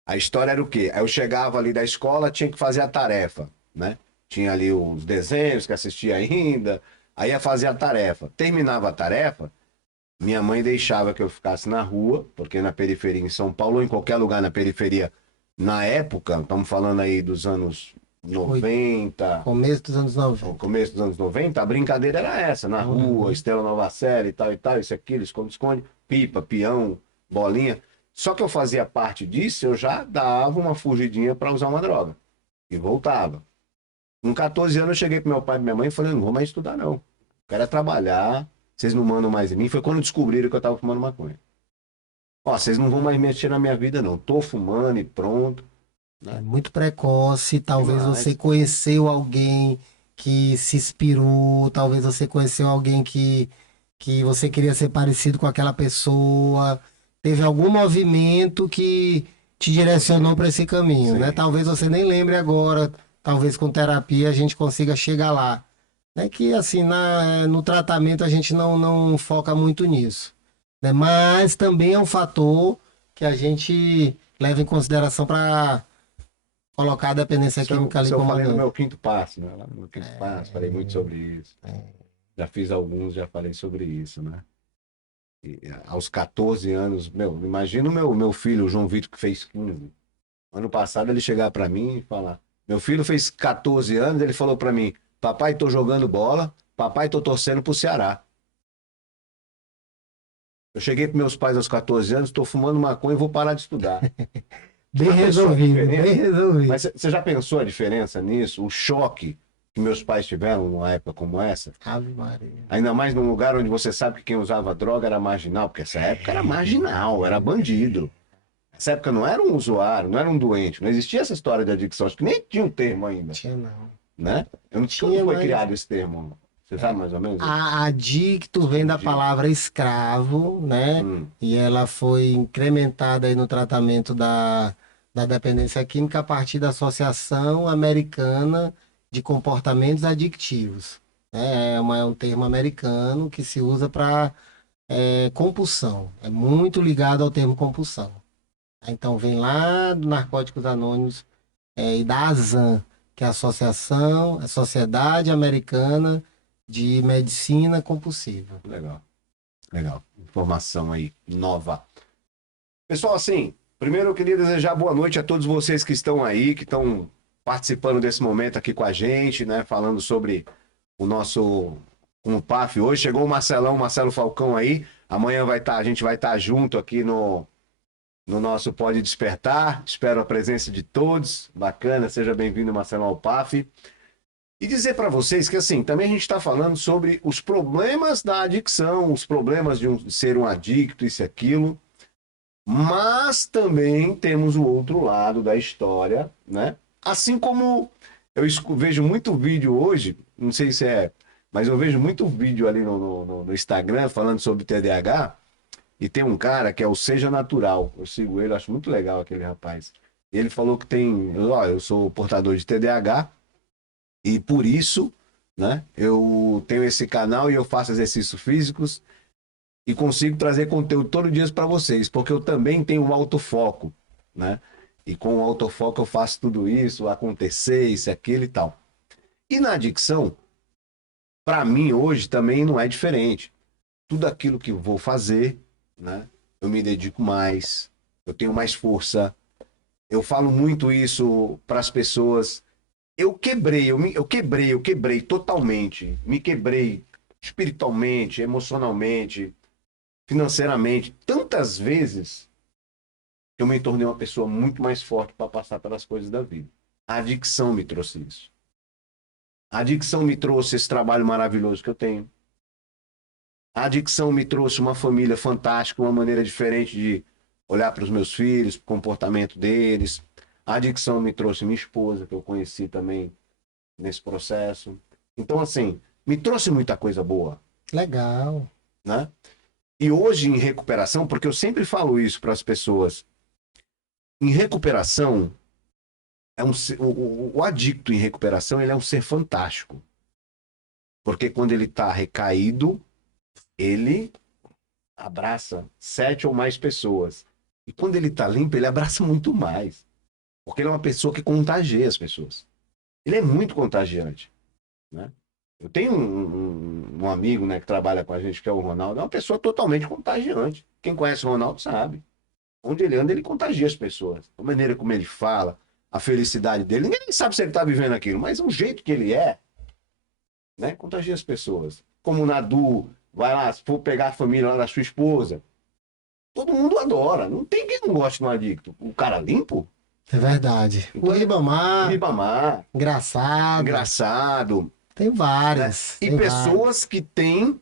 a história era o quê? Aí eu chegava ali da escola, tinha que fazer a tarefa, né? Tinha ali os desenhos que assistia ainda. Aí ia fazer a tarefa. Terminava a tarefa, minha mãe deixava que eu ficasse na rua, porque na periferia em São Paulo, ou em qualquer lugar na periferia, na época, estamos falando aí dos anos 90, Começo dos anos no 90. começo dos anos 90, a brincadeira era essa, na rua, Estrela Nova Série e tal, isso, aquilo, esconde-esconde, pipa, peão, bolinha. Só que eu fazia parte disso, eu já dava uma fugidinha para usar uma droga. E voltava. Com 14 anos eu cheguei pro meu pai e minha mãe e falei, não vou mais estudar não. Quero é trabalhar, vocês não mandam mais em mim. Foi quando descobriram que eu tava fumando maconha. Ó, vocês não vão mais mexer na minha vida não. Tô fumando e pronto. É muito precoce, talvez Demais. você conheceu alguém que se inspirou, talvez você conheceu alguém que você queria ser parecido com aquela pessoa, teve algum movimento que te direcionou para esse caminho, Sim. né? Talvez você nem lembre agora, talvez com terapia a gente consiga chegar lá. É que assim, no tratamento a gente não foca muito nisso, né? Mas também é um fator que a gente leva em consideração para colocar a dependência química ali Isso eu como falei no uma- meu quinto passo, né? Lá no meu quinto passo, falei muito sobre isso. Já fiz alguns, já falei sobre isso, né? E, aos 14 anos, imagina o meu filho, o João Vitor, que fez 15. Ano passado ele chegar pra mim e falar: meu filho fez 14 anos, ele falou pra mim: papai, tô jogando bola, papai, tô torcendo pro Ceará. Eu cheguei pros meus pais aos 14 anos, tô fumando maconha e vou parar de estudar. Bem Já pensou a resolvido, diferença? bem resolvido. Mas você já pensou a diferença nisso? O choque que meus pais tiveram numa época como essa? Ave Maria. Ainda mais num lugar onde você sabe que quem usava droga era marginal, porque essa época era marginal, era bandido. Essa época não era um usuário, não era um doente, não existia essa história de adicção, acho que nem tinha um termo ainda, Tinha não. né? Eu não Tinha, como foi mas- criado esse termo. Você sabe mais ou menos? Adicto vem da Entendi. palavra escravo, né? Hum, E ela foi incrementada aí no tratamento da dependência química a partir da Associação Americana de Comportamentos Adictivos. É um termo americano que se usa para compulsão. É muito ligado ao termo compulsão. Então vem lá do Narcóticos Anônimos e da ASAM, que é a Sociedade Americana de Medicina Compulsiva. Legal. Legal. Informação aí nova. Pessoal, assim, primeiro eu queria desejar boa noite a todos vocês que estão aí, que estão participando desse momento aqui com a gente, né? Falando sobre o nosso PAF hoje. Chegou o Marcelo Falcão aí. Amanhã a gente vai estar junto aqui no nosso Pode Despertar. Espero a presença de todos. Bacana, seja bem-vindo, Marcelo, ao PAF. E dizer para vocês que, assim, também a gente está falando sobre os problemas da adicção, os problemas de ser um adicto, isso e aquilo. Mas também temos o outro lado da história, né? Assim como eu vejo muito vídeo hoje, não sei se é, mas eu vejo muito vídeo ali no Instagram falando sobre TDAH, e tem um cara que é o Seja Natural. Eu sigo ele, acho muito legal aquele rapaz. Ele falou que eu sou portador de TDAH, e por isso, né, eu tenho esse canal e eu faço exercícios físicos, e consigo trazer conteúdo todo dia para vocês, porque eu também tenho um autofoco, né? E com o autofoco eu faço tudo isso acontecer, isso, aquilo e tal. E na adicção, para mim hoje também não é diferente. Tudo aquilo que eu vou fazer, né? Eu me dedico mais, eu tenho mais força. Eu falo muito isso para as pessoas. Eu quebrei totalmente. Me quebrei espiritualmente, emocionalmente, financeiramente, tantas vezes que eu me tornei uma pessoa muito mais forte para passar pelas coisas da vida. A adicção me trouxe isso. A adicção me trouxe esse trabalho maravilhoso que eu tenho. A adicção me trouxe uma família fantástica, uma maneira diferente de olhar para os meus filhos, o comportamento deles. A adicção me trouxe minha esposa, que eu conheci também nesse processo. Então, assim, me trouxe muita coisa boa. Legal. Né? E hoje em recuperação, porque eu sempre falo isso para as pessoas, em recuperação, o adicto em recuperação, ele é um ser fantástico. Porque quando ele está recaído, ele abraça 7 ou mais pessoas. E quando ele está limpo, ele abraça muito mais. Porque ele é uma pessoa que contagia as pessoas. Ele é muito contagiante, né? Eu tenho um amigo, né, que trabalha com a gente, que é o Ronaldo, é uma pessoa totalmente contagiante. Quem conhece o Ronaldo sabe. Onde ele anda, ele contagia as pessoas. A maneira como ele fala, a felicidade dele. Ninguém sabe se ele está vivendo aquilo, mas o jeito que ele é, né, contagia as pessoas. Como o Nadu, vai lá, se for pegar a família lá da sua esposa, todo mundo adora. Não tem quem não goste de um adicto. O cara limpo. É verdade. Então, o Ribamar. Engraçado. Tem Né? várias. E tem pessoas várias. que têm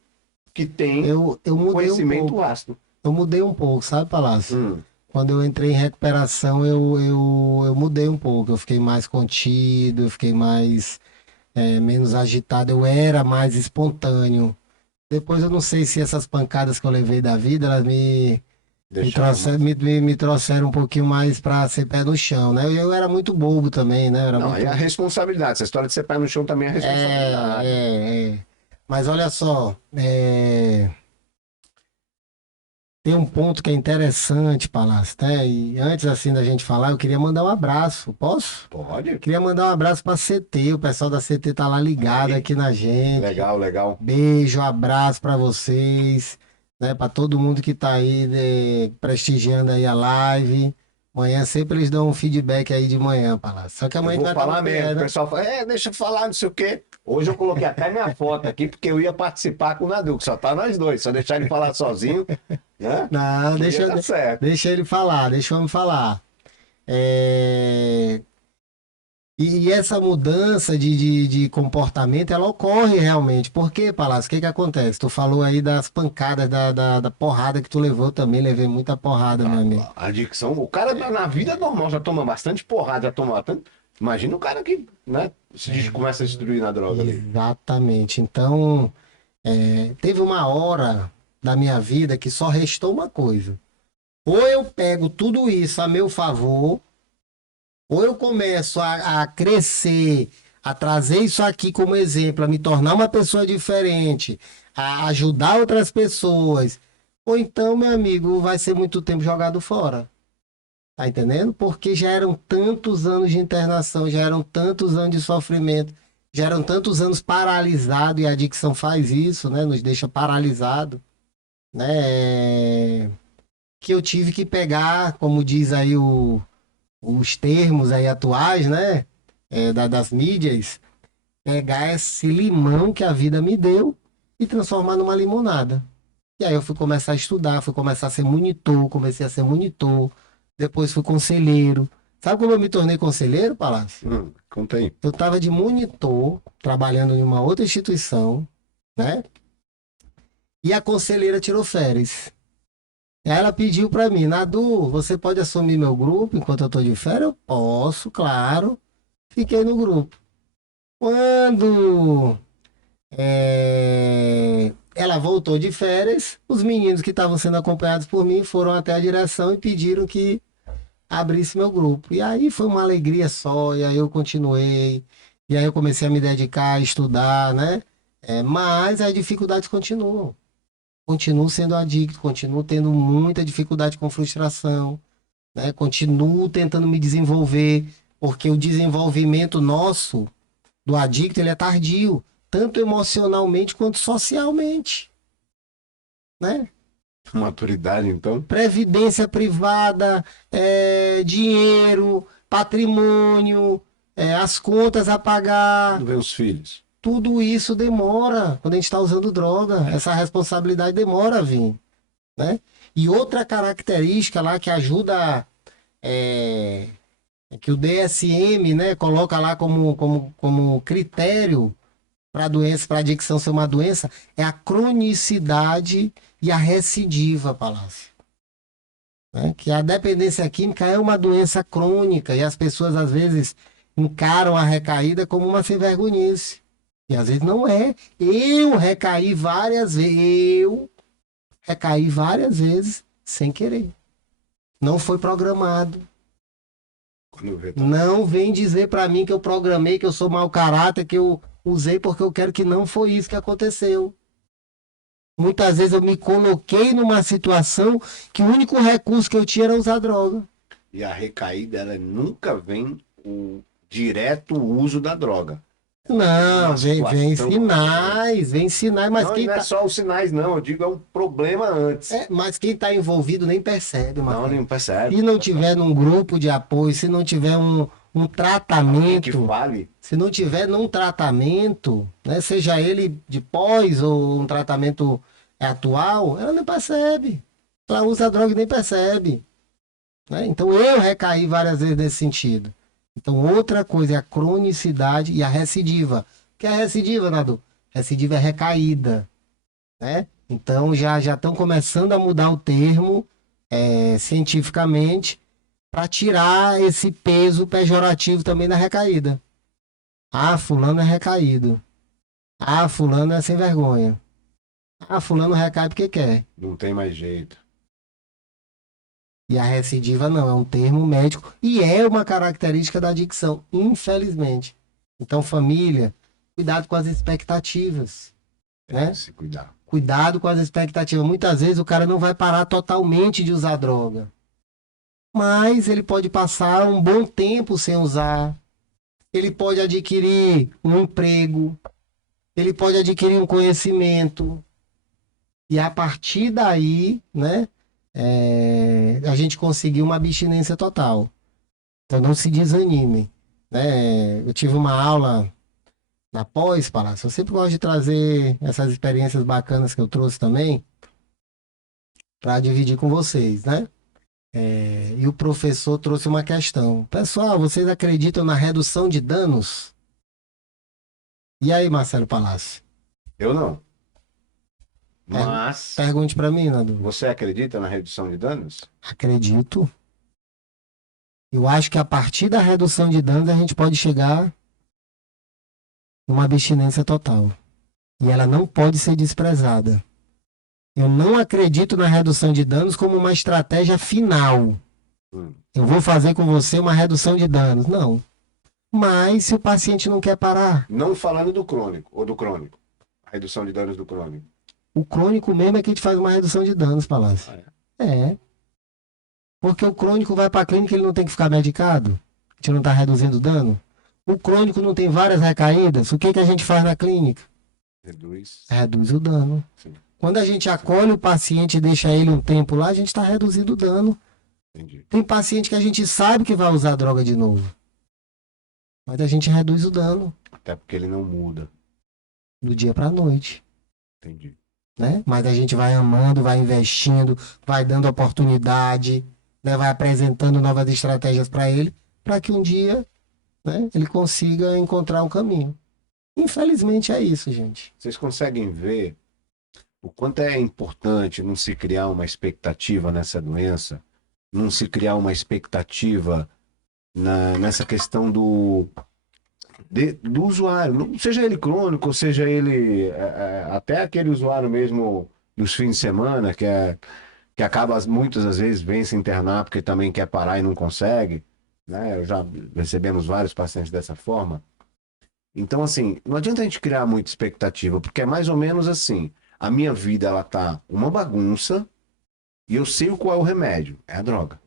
Eu mudei conhecimento um pouco. vasto. Eu mudei um pouco, sabe, Palácio? Quando eu entrei em recuperação, eu mudei um pouco. Eu fiquei mais contido, eu fiquei menos agitado, eu era mais espontâneo. Depois eu não sei se essas pancadas que eu levei da vida, elas me trouxeram um pouquinho mais para ser pé no chão, né? Eu era muito bobo também, né? Eu era Não, muito... é a responsabilidade. Essa história de ser pé no chão também é responsabilidade. Mas olha só, tem um ponto que é interessante, Palácio, né? E antes assim da gente falar, eu queria mandar um abraço. Posso? Pode. Queria mandar um abraço para CT. O pessoal da CT tá lá ligado Aí. aqui na gente. Legal. Beijo, abraço para vocês, né? Para todo mundo que tá aí prestigiando aí a live. Amanhã sempre eles dão um feedback aí de manhã, Palácio. Só que amanhã Eu vou vai estar falar no pé, mesmo. O né? pessoal fala, deixa eu falar, não sei o quê. Hoje eu coloquei até minha foto aqui, porque eu ia participar com o Nadu, que só tá nós dois. Só deixar ele falar sozinho, né? Não, Que ia dar certo. deixa ele falar, deixa o homem falar. E essa mudança de comportamento, ela ocorre realmente. Por quê, Palácio? O que que acontece? Tu falou aí das pancadas, da porrada que tu levou também. Levei muita porrada, meu amigo. A adicção, o cara na vida normal já toma bastante porrada, já toma tanto. Imagina o cara que, né, começa a destruir na droga ali. Exatamente. Então, teve uma hora da minha vida que só restou uma coisa. Ou eu pego tudo isso a meu favor, Ou eu começo a crescer, a trazer isso aqui como exemplo, a me tornar uma pessoa diferente, a ajudar outras pessoas. Ou então, meu amigo, vai ser muito tempo jogado fora. Tá entendendo? Porque já eram tantos anos de internação, já eram tantos anos de sofrimento, já eram tantos anos paralisado, e a adicção faz isso, né? Nos deixa paralisado, né? Que eu tive que pegar, como diz aí os termos aí atuais, né? Das mídias, pegar esse limão que a vida me deu e transformar numa limonada. E aí eu fui começar a estudar, fui começar a ser monitor, comecei a ser monitor, depois fui conselheiro. Sabe como eu me tornei conselheiro, Palácio? Conta aí. Eu estava de monitor, trabalhando em uma outra instituição, né? E a conselheira tirou férias. Aí ela pediu para mim, Nadu, você pode assumir meu grupo enquanto eu estou de férias? Eu posso, claro. Fiquei no grupo. Quando ela voltou de férias, os meninos que estavam sendo acompanhados por mim foram até a direção e pediram que abrisse meu grupo. E aí foi uma alegria só, e aí eu continuei, e aí eu comecei a me dedicar a estudar, né? Mas as dificuldades continuam. Continuo sendo adicto, continuo tendo muita dificuldade com frustração, né? Continuo tentando me desenvolver, porque o desenvolvimento nosso, do adicto, ele é tardio, tanto emocionalmente quanto socialmente, né? Maturidade, então. Previdência privada, dinheiro, patrimônio, as contas a pagar, Ver os filhos. tudo isso demora quando a gente está usando droga. Essa responsabilidade demora a vir, né? E outra característica lá que ajuda, que o DSM, né, coloca lá como critério para a doença, para a adicção ser uma doença, é a cronicidade e a recidiva, Palácio. Né? Que a dependência química é uma doença crônica e as pessoas às vezes encaram a recaída como uma sem-vergonhice. E às vezes não é. Eu recaí várias vezes sem querer. Não foi programado. Quando vê, Não vem dizer para mim que eu programei, que eu sou mau caráter, que eu usei porque eu quero, que não foi isso que aconteceu. Muitas vezes eu me coloquei numa situação que o único recurso que eu tinha era usar droga. E a recaída, ela nunca vem o direto uso da droga. Não, Uma vem situação- sinais, mas Não, quem não é tá, só os sinais, não. Eu digo, é um problema antes. mas quem tá envolvido nem percebe, Não, Marcelo. nem percebe. Se não tiver num grupo de apoio, se não tiver um Alguém tratamento, que fale. se não tiver num tratamento, né, seja ele de pós ou um tratamento atual, ela não percebe. Ela usa a droga e nem percebe. Né? Então eu recaí várias vezes nesse sentido. Então outra coisa é a cronicidade e a recidiva. O que é a recidiva, Nadu? Recidiva é recaída. Né? Então já estão começando a mudar o termo cientificamente para tirar esse peso pejorativo também da recaída. Ah, fulano é recaído. Ah, fulano é sem vergonha. Ah, fulano recai porque quer. Não tem mais jeito. E a recidiva não, é um termo médico e é uma característica da adicção, infelizmente. Então, família, cuidado com as expectativas, né? Se cuidar. Cuidado com as expectativas. Muitas vezes o cara não vai parar totalmente de usar droga, mas ele pode passar um bom tempo sem usar. Ele pode adquirir um emprego, ele pode adquirir um conhecimento. E a partir daí, né, a gente conseguiu uma abstinência total. Então não se desanimem. Né? Eu tive uma aula na pós, Palácio. Eu sempre gosto de trazer essas experiências bacanas que eu trouxe também para dividir com vocês, né? E o professor trouxe uma questão. Pessoal, vocês acreditam na redução de danos? E aí, Marcelo Palácio? Eu não. Mas Pergunte para mim, Nando. você acredita na redução de danos? Acredito. Eu acho que a partir da redução de danos a gente pode chegar numa abstinência total. E ela não pode ser desprezada. Eu não acredito na redução de danos como uma estratégia final. Eu vou fazer com você uma redução de danos. Não. Mas se o paciente não quer parar, Não falando do crônico, ou do crônico. A redução de danos do crônico. o crônico mesmo é que a gente faz uma redução de danos, Palácio. É. Porque o crônico vai para a clínica e ele não tem que ficar medicado. A gente não está reduzindo dano. O crônico não tem várias recaídas. O que a gente faz na clínica? Reduz. Reduz o dano. Sim. Quando a gente acolhe o paciente e deixa ele um tempo lá, a gente está reduzindo o dano. Entendi. Tem paciente que a gente sabe que vai usar droga de novo. Mas a gente reduz o dano Até porque ele não muda. do dia para a noite. Entendi. Né? Mas a gente vai amando, vai investindo, vai dando oportunidade, né? Vai apresentando novas estratégias para ele, para que um dia, né, ele consiga encontrar um caminho. Infelizmente é isso, gente. Vocês conseguem ver o quanto é importante não se criar uma expectativa nessa doença, não se criar uma expectativa nessa questão do usuário, seja ele crônico, ou seja ele até aquele usuário mesmo dos fins de semana, que acaba muitas das vezes vem se internar porque também quer parar e não consegue, né? Já recebemos vários pacientes dessa forma. Então, assim, não adianta a gente criar muita expectativa, porque é mais ou menos assim, a minha vida ela tá uma bagunça e eu sei qual é o remédio, é a droga.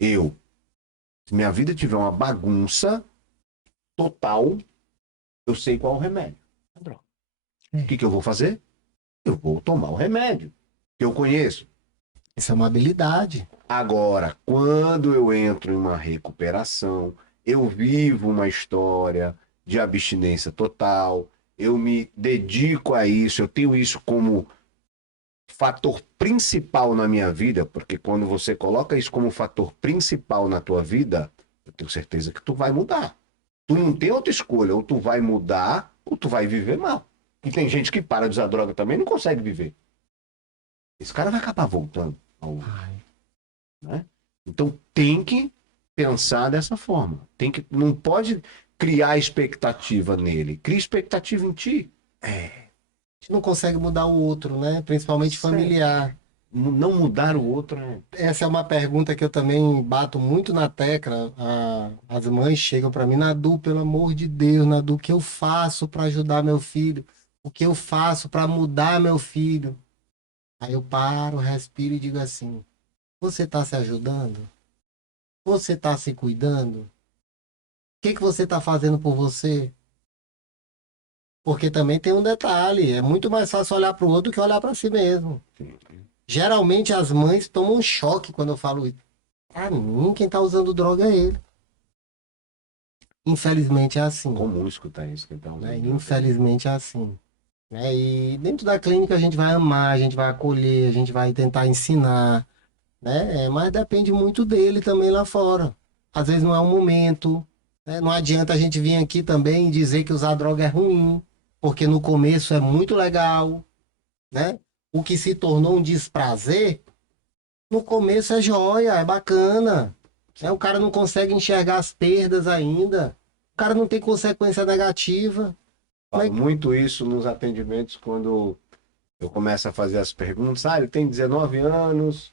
Se minha vida tiver uma bagunça total, eu sei qual é o remédio. A droga. O que eu vou fazer? Eu vou tomar o remédio que eu conheço. Isso é uma habilidade. Agora, quando eu entro em uma recuperação, eu vivo uma história de abstinência total, eu me dedico a isso, eu tenho isso como fator principal na minha vida, porque quando você coloca isso como fator principal na tua vida, eu tenho certeza que tu vai mudar. Tu não tem outra escolha, ou tu vai mudar, ou tu vai viver mal. E tem gente que para de usar droga também e não consegue viver. Esse cara vai acabar voltando ao uso, né? Então tem que pensar dessa forma. Não pode criar expectativa nele. Cria expectativa em ti. A gente não consegue mudar o outro, né? Principalmente familiar. Não mudar o outro é... Essa é uma pergunta que eu também bato muito na tecla. As mães chegam para mim, Nadu, pelo amor de Deus, Nadu, o que eu faço para ajudar meu filho? O que eu faço para mudar meu filho? Aí eu paro, respiro e digo assim: você está se ajudando? Você está se cuidando? O que você está fazendo por você? Porque também tem um detalhe: é muito mais fácil olhar para o outro do que olhar para si mesmo. Geralmente as mães tomam um choque quando eu falo isso. Pra mim, quem tá usando droga é ele. Infelizmente é assim. Comum escutar isso, então. Né? Infelizmente é assim. Né? E dentro da clínica a gente vai amar, a gente vai acolher, a gente vai tentar ensinar. Né? Mas depende muito dele também lá fora. Às vezes não é o momento. Né? Não adianta a gente vir aqui também e dizer que usar droga é ruim. Porque no começo é muito legal. Né? O que se tornou um desprazer, no começo é joia, é bacana. Né? O cara não consegue enxergar as perdas ainda. O cara não tem consequência negativa. Falo muito isso nos atendimentos quando eu começo a fazer as perguntas. Ele tem 19 anos,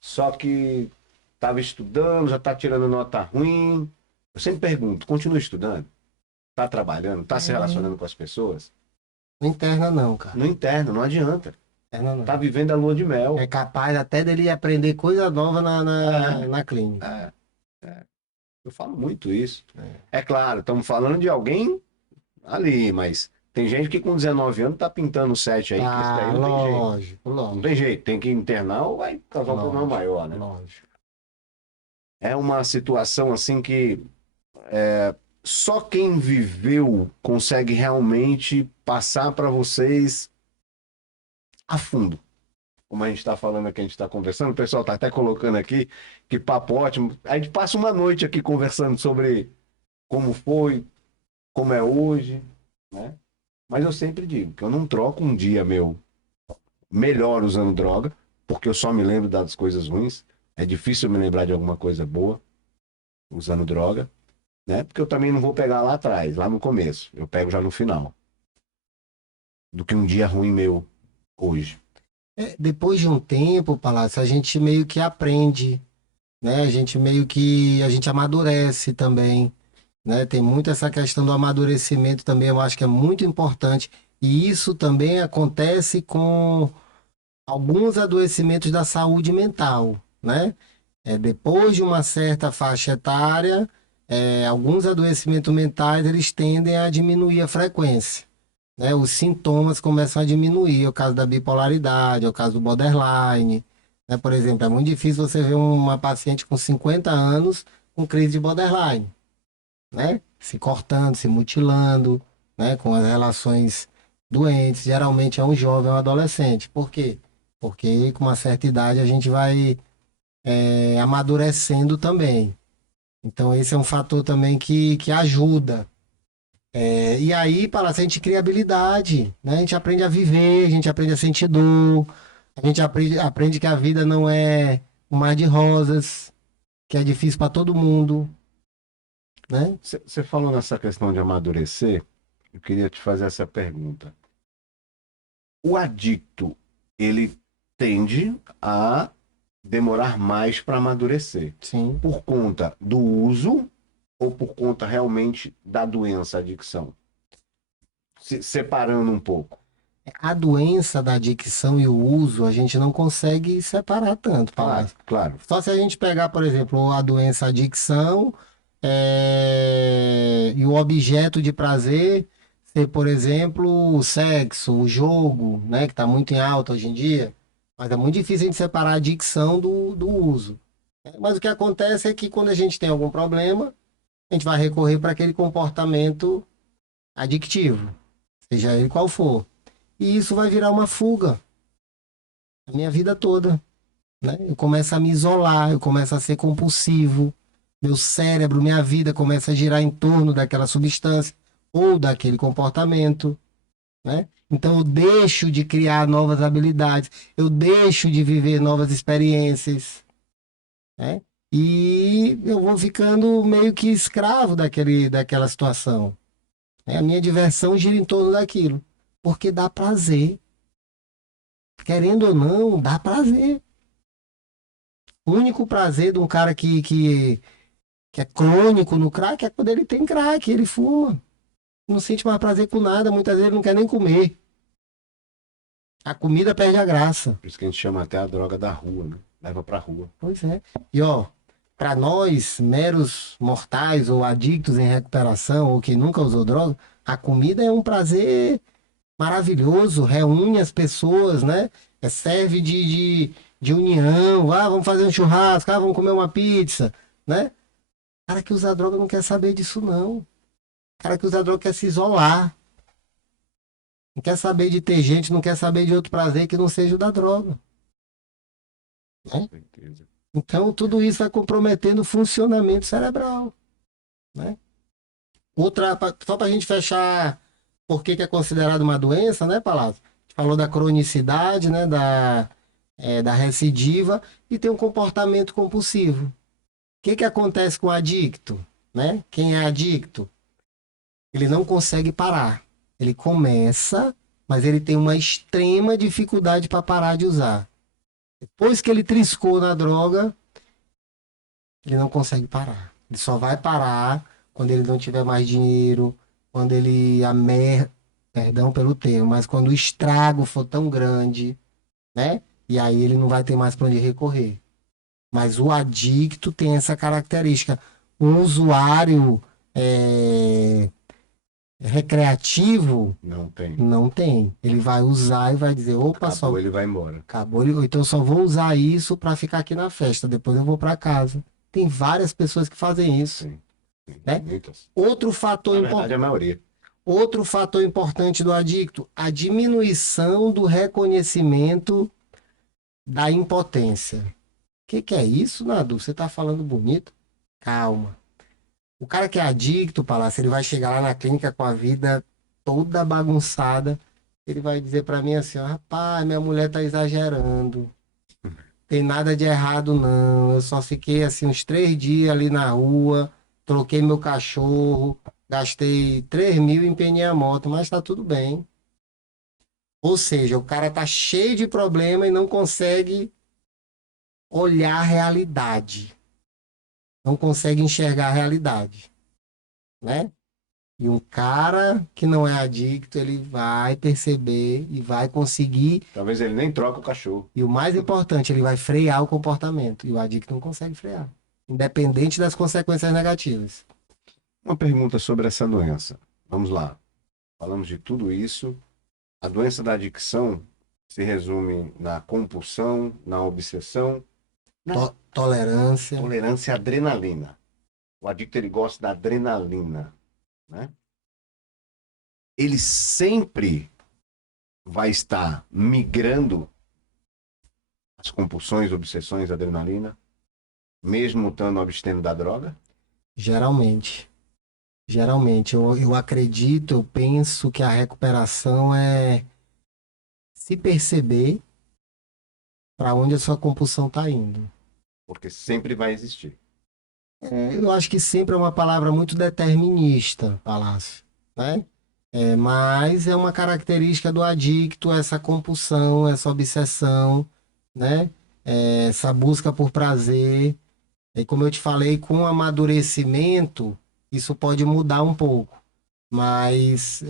só que estava estudando, já está tirando nota ruim. Eu sempre pergunto, continua estudando? Está trabalhando? Está se relacionando com as pessoas? Não interna não, cara. Não interna, não adianta. Não. Tá vivendo a lua de mel. É capaz até dele aprender coisa nova na clínica. Eu falo muito isso. É claro, estamos falando de alguém ali, mas tem gente que com 19 anos tá pintando 7 aí. Que isso daí não tem jeito. Lógico. Não tem jeito, tem que internar ou vai causar um problema maior, né? Lógico. É uma situação assim que só quem viveu consegue realmente passar para vocês a fundo. Como a gente está falando aqui, a gente está conversando, o pessoal está até colocando aqui, que papo ótimo. A gente passa uma noite aqui conversando sobre como foi, como é hoje, né? Mas eu sempre digo que eu não troco um dia meu melhor usando droga, porque eu só me lembro das coisas ruins. É difícil eu me lembrar de alguma coisa boa usando droga, né? Porque eu também não vou pegar lá atrás, lá no começo. Eu pego já no final. Do que um dia ruim meu hoje. Depois de um tempo, Palácio, a gente meio que aprende, né? A gente meio que a gente amadurece também, né? Tem muito essa questão do amadurecimento também, eu acho que é muito importante. E isso também acontece com alguns adoecimentos da saúde mental, né? Depois de uma certa faixa etária, alguns adoecimentos mentais eles tendem a diminuir a frequência, né? Os sintomas começam a diminuir, é o caso da bipolaridade, é o caso do borderline, né? Por exemplo, é muito difícil você ver uma paciente com 50 anos com crise de borderline, né? Se cortando, se mutilando, né? Com as relações doentes. Geralmente é um jovem ou um adolescente. Por quê? Porque com uma certa idade a gente vai amadurecendo também. Então esse é um fator também que ajuda. E aí, Palácio, a gente cria habilidade, né? A gente aprende a viver, a gente aprende a sentir dor, a gente aprende que a vida não é um mar de rosas, que é difícil para todo mundo, né? Você falou nessa questão de amadurecer, eu queria te fazer essa pergunta. O adicto, ele tende a demorar mais para amadurecer, Sim. por conta do uso ou por conta realmente da doença, adicção? Separando um pouco. A doença da adicção e o uso, a gente não consegue separar tanto, Claro, Palácio. claro. Só se a gente pegar, por exemplo, a doença adicção, e o objeto de prazer ser, por exemplo, o sexo, o jogo, né, que está muito em alta hoje em dia, mas é muito difícil a gente separar a adicção do uso. Mas o que acontece é que quando a gente tem algum problema, a gente vai recorrer para aquele comportamento adictivo, seja ele qual for. E isso vai virar uma fuga a minha vida toda, né? Eu começo a me isolar, eu começo a ser compulsivo, meu cérebro, minha vida começa a girar em torno daquela substância ou daquele comportamento, né? Então eu deixo de criar novas habilidades, eu deixo de viver novas experiências, né? E eu vou ficando meio que escravo daquela situação, né? A minha diversão gira em torno daquilo, porque dá prazer. Querendo ou não, dá prazer. O único prazer de um cara que é crônico no crack é quando ele tem crack, ele fuma. Não sente mais prazer com nada, muitas vezes ele não quer nem comer. A comida perde a graça. Por isso que a gente chama até a droga da rua, né? Leva pra rua. Pois é. E ó, para nós, meros mortais ou adictos em recuperação, ou quem nunca usou droga, a comida é um prazer maravilhoso, reúne as pessoas, né? Serve de união. Ah, vamos fazer um churrasco, ah, vamos comer uma pizza, né? O cara que usa droga não quer saber disso, não. O cara que usa droga quer se isolar. Não quer saber de ter gente, não quer saber de outro prazer que não seja o da droga, Com né? certeza. Então, tudo isso vai comprometendo o funcionamento cerebral, né? Só para a gente fechar por que é considerado uma doença, né, Palácio? A gente falou da cronicidade, né, da recidiva e tem um comportamento compulsivo. O que acontece com o adicto, né? Quem é adicto? Ele não consegue parar. Ele começa, mas ele tem uma extrema dificuldade para parar de usar. Depois que ele triscou na droga, ele não consegue parar. Ele só vai parar quando ele não tiver mais dinheiro, quando ele perdão pelo termo, mas quando o estrago for tão grande, né? E aí ele não vai ter mais para onde recorrer. Mas o adicto tem essa característica. Um usuário recreativo Não tem. não tem. Ele vai usar e vai dizer, opa, Acabou, ele vai embora. acabou, então eu só vou usar isso para ficar aqui na festa, depois eu vou para casa. Tem várias pessoas que fazem isso, Sim. Sim. né? Muitas. Outro fator Na importante. verdade, a maioria. Outro fator importante do adicto, a diminuição do reconhecimento da impotência. O que é isso, Nadu? Você está falando bonito? Calma. O cara que é adicto, Palácio, ele vai chegar lá na clínica com a vida toda bagunçada. Ele vai dizer para mim assim, ó, rapaz, minha mulher tá exagerando. Tem nada de errado, não. Eu só fiquei assim uns 3 dias ali na rua, troquei meu cachorro, gastei 3.000 e empenhei a moto, mas tá tudo bem. Ou seja, o cara tá cheio de problema e não consegue olhar a realidade. não consegue enxergar a realidade, né? E um cara que não é adicto, ele vai perceber e vai conseguir. Talvez ele nem troca o cachorro. E o mais importante, ele vai frear o comportamento. E o adicto não consegue frear, independente das consequências negativas. Uma pergunta sobre essa doença. Vamos lá. Falamos de tudo isso. A doença da adicção se resume na compulsão, na obsessão, na Tolerância. tolerância à adrenalina. O adicto ele gosta da adrenalina, né? Ele sempre vai estar migrando as compulsões, obsessões, adrenalina, mesmo estando abstendo da droga. Geralmente. Geralmente. Eu acredito, eu penso que a recuperação é se perceber para onde a sua compulsão está indo. Porque sempre vai existir. Eu acho que sempre é uma palavra muito determinista, Palácio, né? Mas é uma característica do adicto, essa compulsão, essa obsessão, né? Essa busca por prazer. E como eu te falei, com o amadurecimento, isso pode mudar um pouco, mas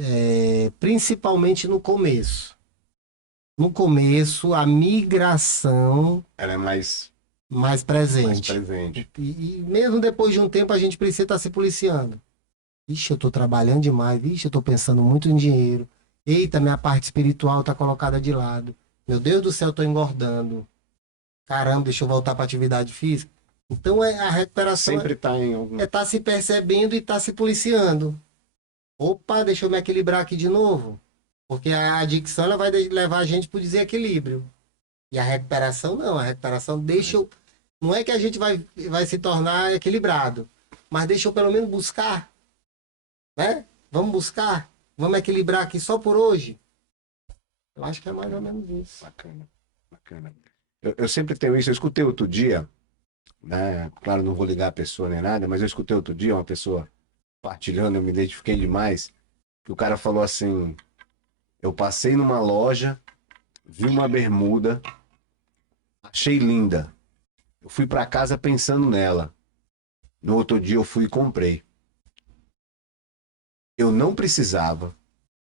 principalmente no começo. No começo, a migração Ela é mais mais presente. presente. E mesmo depois de um tempo, a gente precisa estar se policiando. Ixi, eu tô trabalhando demais. Ixi, eu tô pensando muito em dinheiro. Eita, minha parte espiritual tá colocada de lado. Meu Deus do céu, eu tô engordando. Caramba, deixa eu voltar para atividade física. Então a recuperação Sempre está em algum. é estar se percebendo e estar se policiando. Opa, deixa eu me equilibrar aqui de novo. Porque a adicção ela vai levar a gente para o desequilíbrio. E a recuperação não. A recuperação deixa eu. Não é que a gente vai se tornar equilibrado, mas deixa eu pelo menos buscar, né? Vamos buscar, vamos equilibrar aqui só por hoje. Eu acho que é mais ou menos isso. Bacana, bacana. Eu sempre tenho isso. Eu escutei outro dia, né? Claro, não vou ligar a pessoa nem nada, mas eu escutei outro dia uma pessoa partilhando, eu me identifiquei demais, que o cara falou assim: eu passei numa loja, vi uma bermuda, achei linda. Eu fui para casa pensando nela. No outro dia eu fui e comprei. Eu não precisava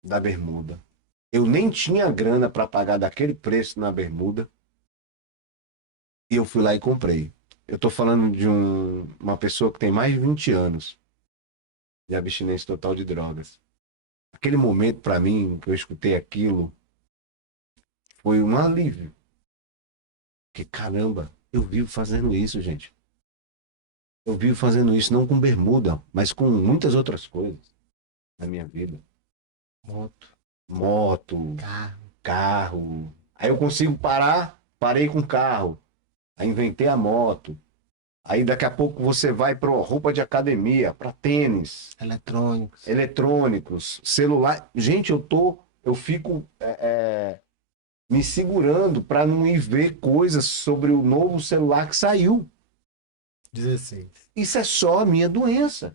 da bermuda. Eu nem tinha grana para pagar daquele preço na bermuda. E eu fui lá e comprei. Eu tô falando de uma pessoa que tem mais de 20 anos de abstinência total de drogas. Aquele momento, para mim, que eu escutei aquilo, foi um alívio. Porque, caramba, eu vivo fazendo isso, gente. Eu vivo fazendo isso não com bermuda, mas com muitas outras coisas na minha vida. Moto, carro. Aí eu consigo parar, parei com o carro. Aí inventei a moto. Aí daqui a pouco você vai para roupa de academia, para tênis, eletrônicos, celular. Gente, eu fico me segurando para não ir ver coisas sobre o novo celular que saiu. 16. Isso é só a minha doença.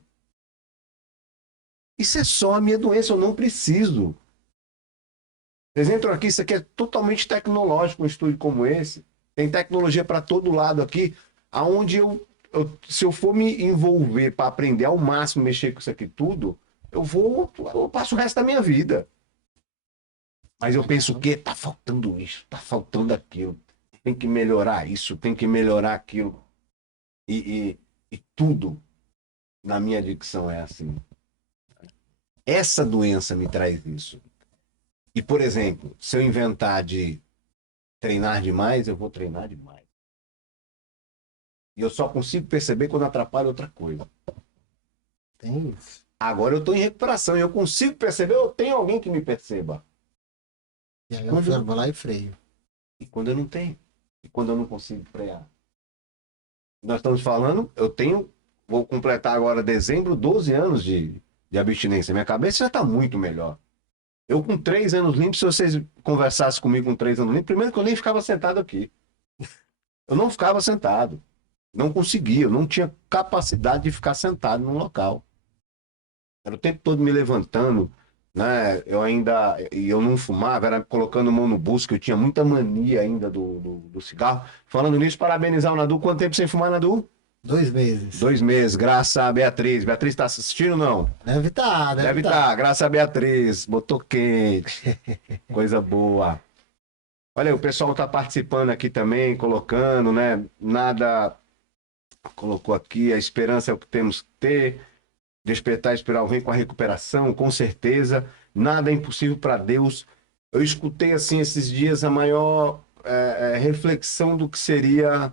Isso é só a minha doença, eu não preciso. Vocês entram aqui, isso aqui é totalmente tecnológico, um estúdio como esse. Tem tecnologia para todo lado aqui, aonde se eu for me envolver para aprender ao máximo mexer com isso aqui tudo, eu passo o resto da minha vida. Mas eu penso o quê? Tá faltando isso, tá faltando aquilo. Tem que melhorar isso, tem que melhorar aquilo. E tudo na minha adicção é assim. Essa doença me traz isso. E, por exemplo, se eu inventar de treinar demais, eu vou treinar demais. E eu só consigo perceber quando atrapalha outra coisa. Tem isso. Agora eu estou em recuperação e eu consigo perceber, eu tenho alguém que me perceba. E aí eu vou lá e freio. E quando eu não tenho? E quando eu não consigo frear? Nós estamos falando, vou completar agora dezembro, 12 anos de abstinência. Minha cabeça já está muito melhor. Eu com 3 anos limpos, se vocês conversassem comigo com 3 anos limpos, primeiro que eu nem ficava sentado aqui. Eu não ficava sentado. Não conseguia, eu não tinha capacidade de ficar sentado num local. Era o tempo todo me levantando, né? Eu não fumava, era colocando mão no buço, que eu tinha muita mania ainda do cigarro. Falando nisso, parabenizar o Nadu. Quanto tempo sem fumar, Nadu? 2 meses. 2 meses, graças a Beatriz. Beatriz tá assistindo ou não? Deve estar, deve Deve estar. estar, graças a Beatriz. Botou quente. Coisa boa. Olha aí, o pessoal tá participando aqui também, colocando, né? Nada colocou aqui, a esperança é o que temos que ter. Despertar e espiral vem com a recuperação, com certeza. Nada é impossível para Deus. Eu escutei assim esses dias a maior reflexão do que seria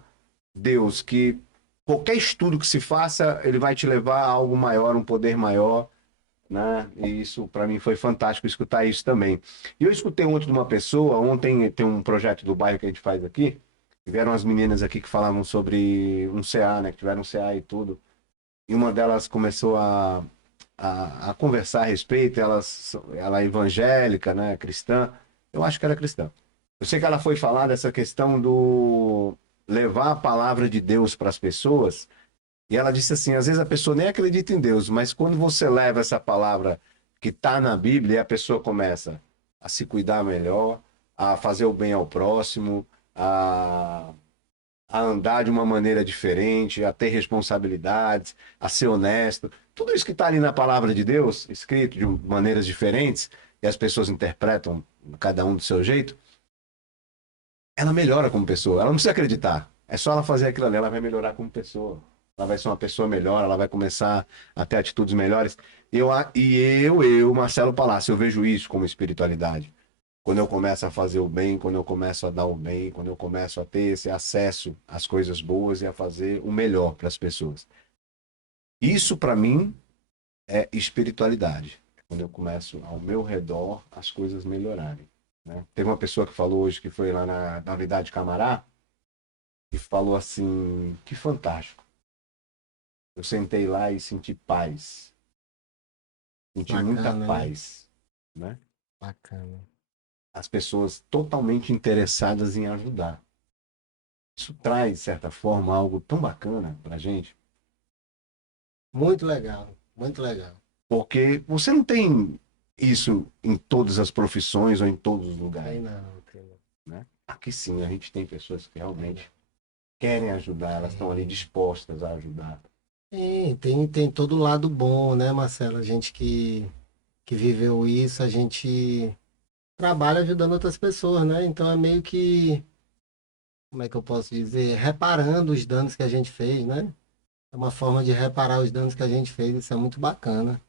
Deus, que qualquer estudo que se faça, ele vai te levar a algo maior, um poder maior, né? E isso para mim foi fantástico escutar isso também. E eu escutei ontem de uma pessoa, ontem tem um projeto do bairro que a gente faz aqui, vieram as meninas aqui que falavam sobre um CA, né? Que tiveram um CA e tudo. E uma delas começou a conversar a respeito, ela é evangélica, né, cristã, eu acho que ela é cristã. Eu sei que ela foi falar dessa questão do levar a palavra de Deus para as pessoas, e ela disse assim, às vezes a pessoa nem acredita em Deus, mas quando você leva essa palavra que está na Bíblia, e a pessoa começa a se cuidar melhor, a fazer o bem ao próximo, a andar de uma maneira diferente, a ter responsabilidades, a ser honesto. Tudo isso que está ali na palavra de Deus, escrito de maneiras diferentes, e as pessoas interpretam cada um do seu jeito, ela melhora como pessoa. Ela não precisa acreditar. É só ela fazer aquilo ali, ela vai melhorar como pessoa. Ela vai ser uma pessoa melhor, ela vai começar a ter atitudes melhores. Marcelo Palácio, eu vejo isso como espiritualidade. Quando eu começo a fazer o bem, quando eu começo a dar o bem, quando eu começo a ter esse acesso às coisas boas e a fazer o melhor para as pessoas. Isso, para mim, é espiritualidade. Quando eu começo ao meu redor as coisas melhorarem. Né? Teve uma pessoa que falou hoje que foi lá na unidade Camará e falou assim: que fantástico. Eu sentei lá e senti paz. Senti muita Bacana, né? paz. Né? Bacana. As pessoas totalmente interessadas em ajudar. Isso traz, de certa forma, algo tão bacana pra gente, Muito legal, muito legal. porque você não tem isso em todas as profissões ou em todos os Tem lugares, não, tem não. né? Aqui sim, a gente tem pessoas que realmente querem ajudar, elas estão ali Tem, dispostas a ajudar. tem todo o lado bom, né, Marcelo? A gente que viveu isso, a gente trabalha ajudando outras pessoas, né? Então é meio que, como é que eu posso dizer? Reparando os danos que a gente fez, né? É uma forma de reparar os danos que a gente fez, isso é muito bacana.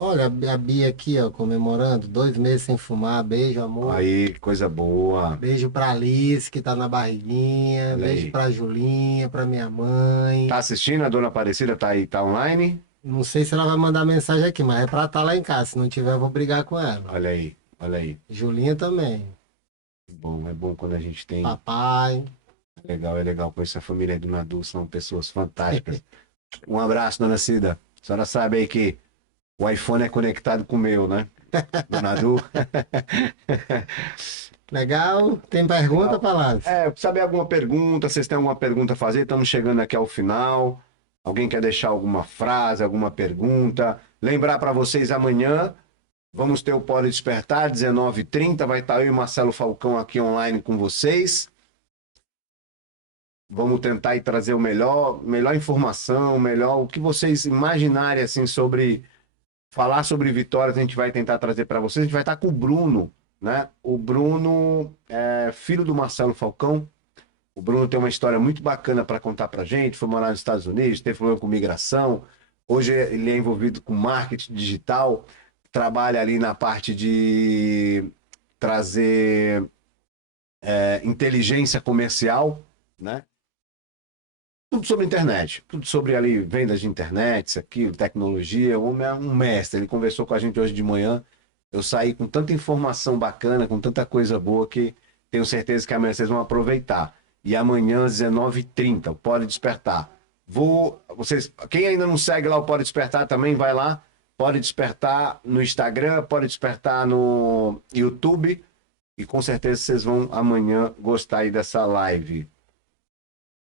Olha, a Bia aqui, ó, comemorando 2 meses sem fumar. Beijo, amor. Aí, que coisa boa. Beijo pra Alice, que tá na barriguinha. Olha Beijo aí. pra Julinha, pra minha mãe. Tá assistindo? A dona Aparecida tá aí, tá online? Não sei se ela vai mandar mensagem aqui, mas é pra estar lá em casa. Se não tiver, eu vou brigar com ela. Olha aí, olha aí. Julinha também. É bom quando a gente tem. Papai. É legal conhecer a família aí do Nadu, são pessoas fantásticas. Um abraço, dona Cida. A senhora sabe aí que o iPhone é conectado com o meu, né? Do Nadu. Legal? Tem pergunta, Legal. Palácio? Saber alguma pergunta? Vocês têm alguma pergunta a fazer? Estamos chegando aqui ao final. Alguém quer deixar alguma frase, alguma pergunta? Lembrar para vocês amanhã, vamos ter o Pode Despertar, 19h30. Vai estar eu e Marcelo Falcão aqui online com vocês. Vamos tentar aí trazer o melhor informação, melhor o que vocês imaginarem assim sobre falar sobre vitórias, a gente vai tentar trazer para vocês. A gente vai estar com o Bruno, né? O Bruno é filho do Marcelo Falcão. O Bruno tem uma história muito bacana para contar para a gente. Foi morar nos Estados Unidos, teve problema com migração. Hoje ele é envolvido com marketing digital, trabalha ali na parte de trazer inteligência comercial, né? Tudo sobre internet, tudo sobre ali vendas de internet, isso aqui, tecnologia. O homem é um mestre. Ele conversou com a gente hoje de manhã. Eu saí com tanta informação bacana, com tanta coisa boa que tenho certeza que amanhã vocês vão aproveitar. E amanhã às 19h30, o Pode Despertar. Quem ainda não segue lá o Pode Despertar também vai lá. Pode Despertar no Instagram, Pode Despertar no YouTube. E com certeza vocês vão amanhã gostar aí dessa live.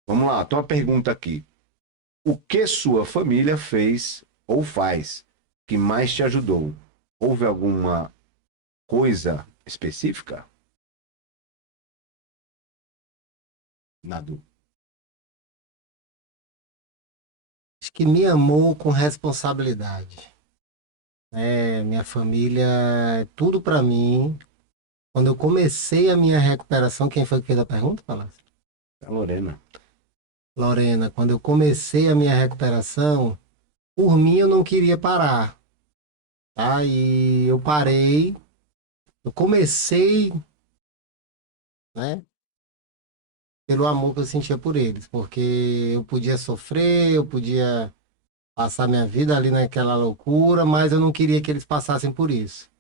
Vamos lá, tem uma pergunta aqui. O que sua família fez ou faz que mais te ajudou? Houve alguma coisa específica? Nadu. que me amou com responsabilidade. Minha família é tudo para mim. Quando eu comecei a minha recuperação, quem foi que fez a pergunta, Palácio? A Lorena. Lorena, quando eu comecei a minha recuperação, por mim eu não queria parar, tá? E eu parei, eu comecei, né, pelo amor que eu sentia por eles, porque eu podia sofrer, eu podia passar minha vida ali naquela loucura, mas eu não queria que eles passassem por isso.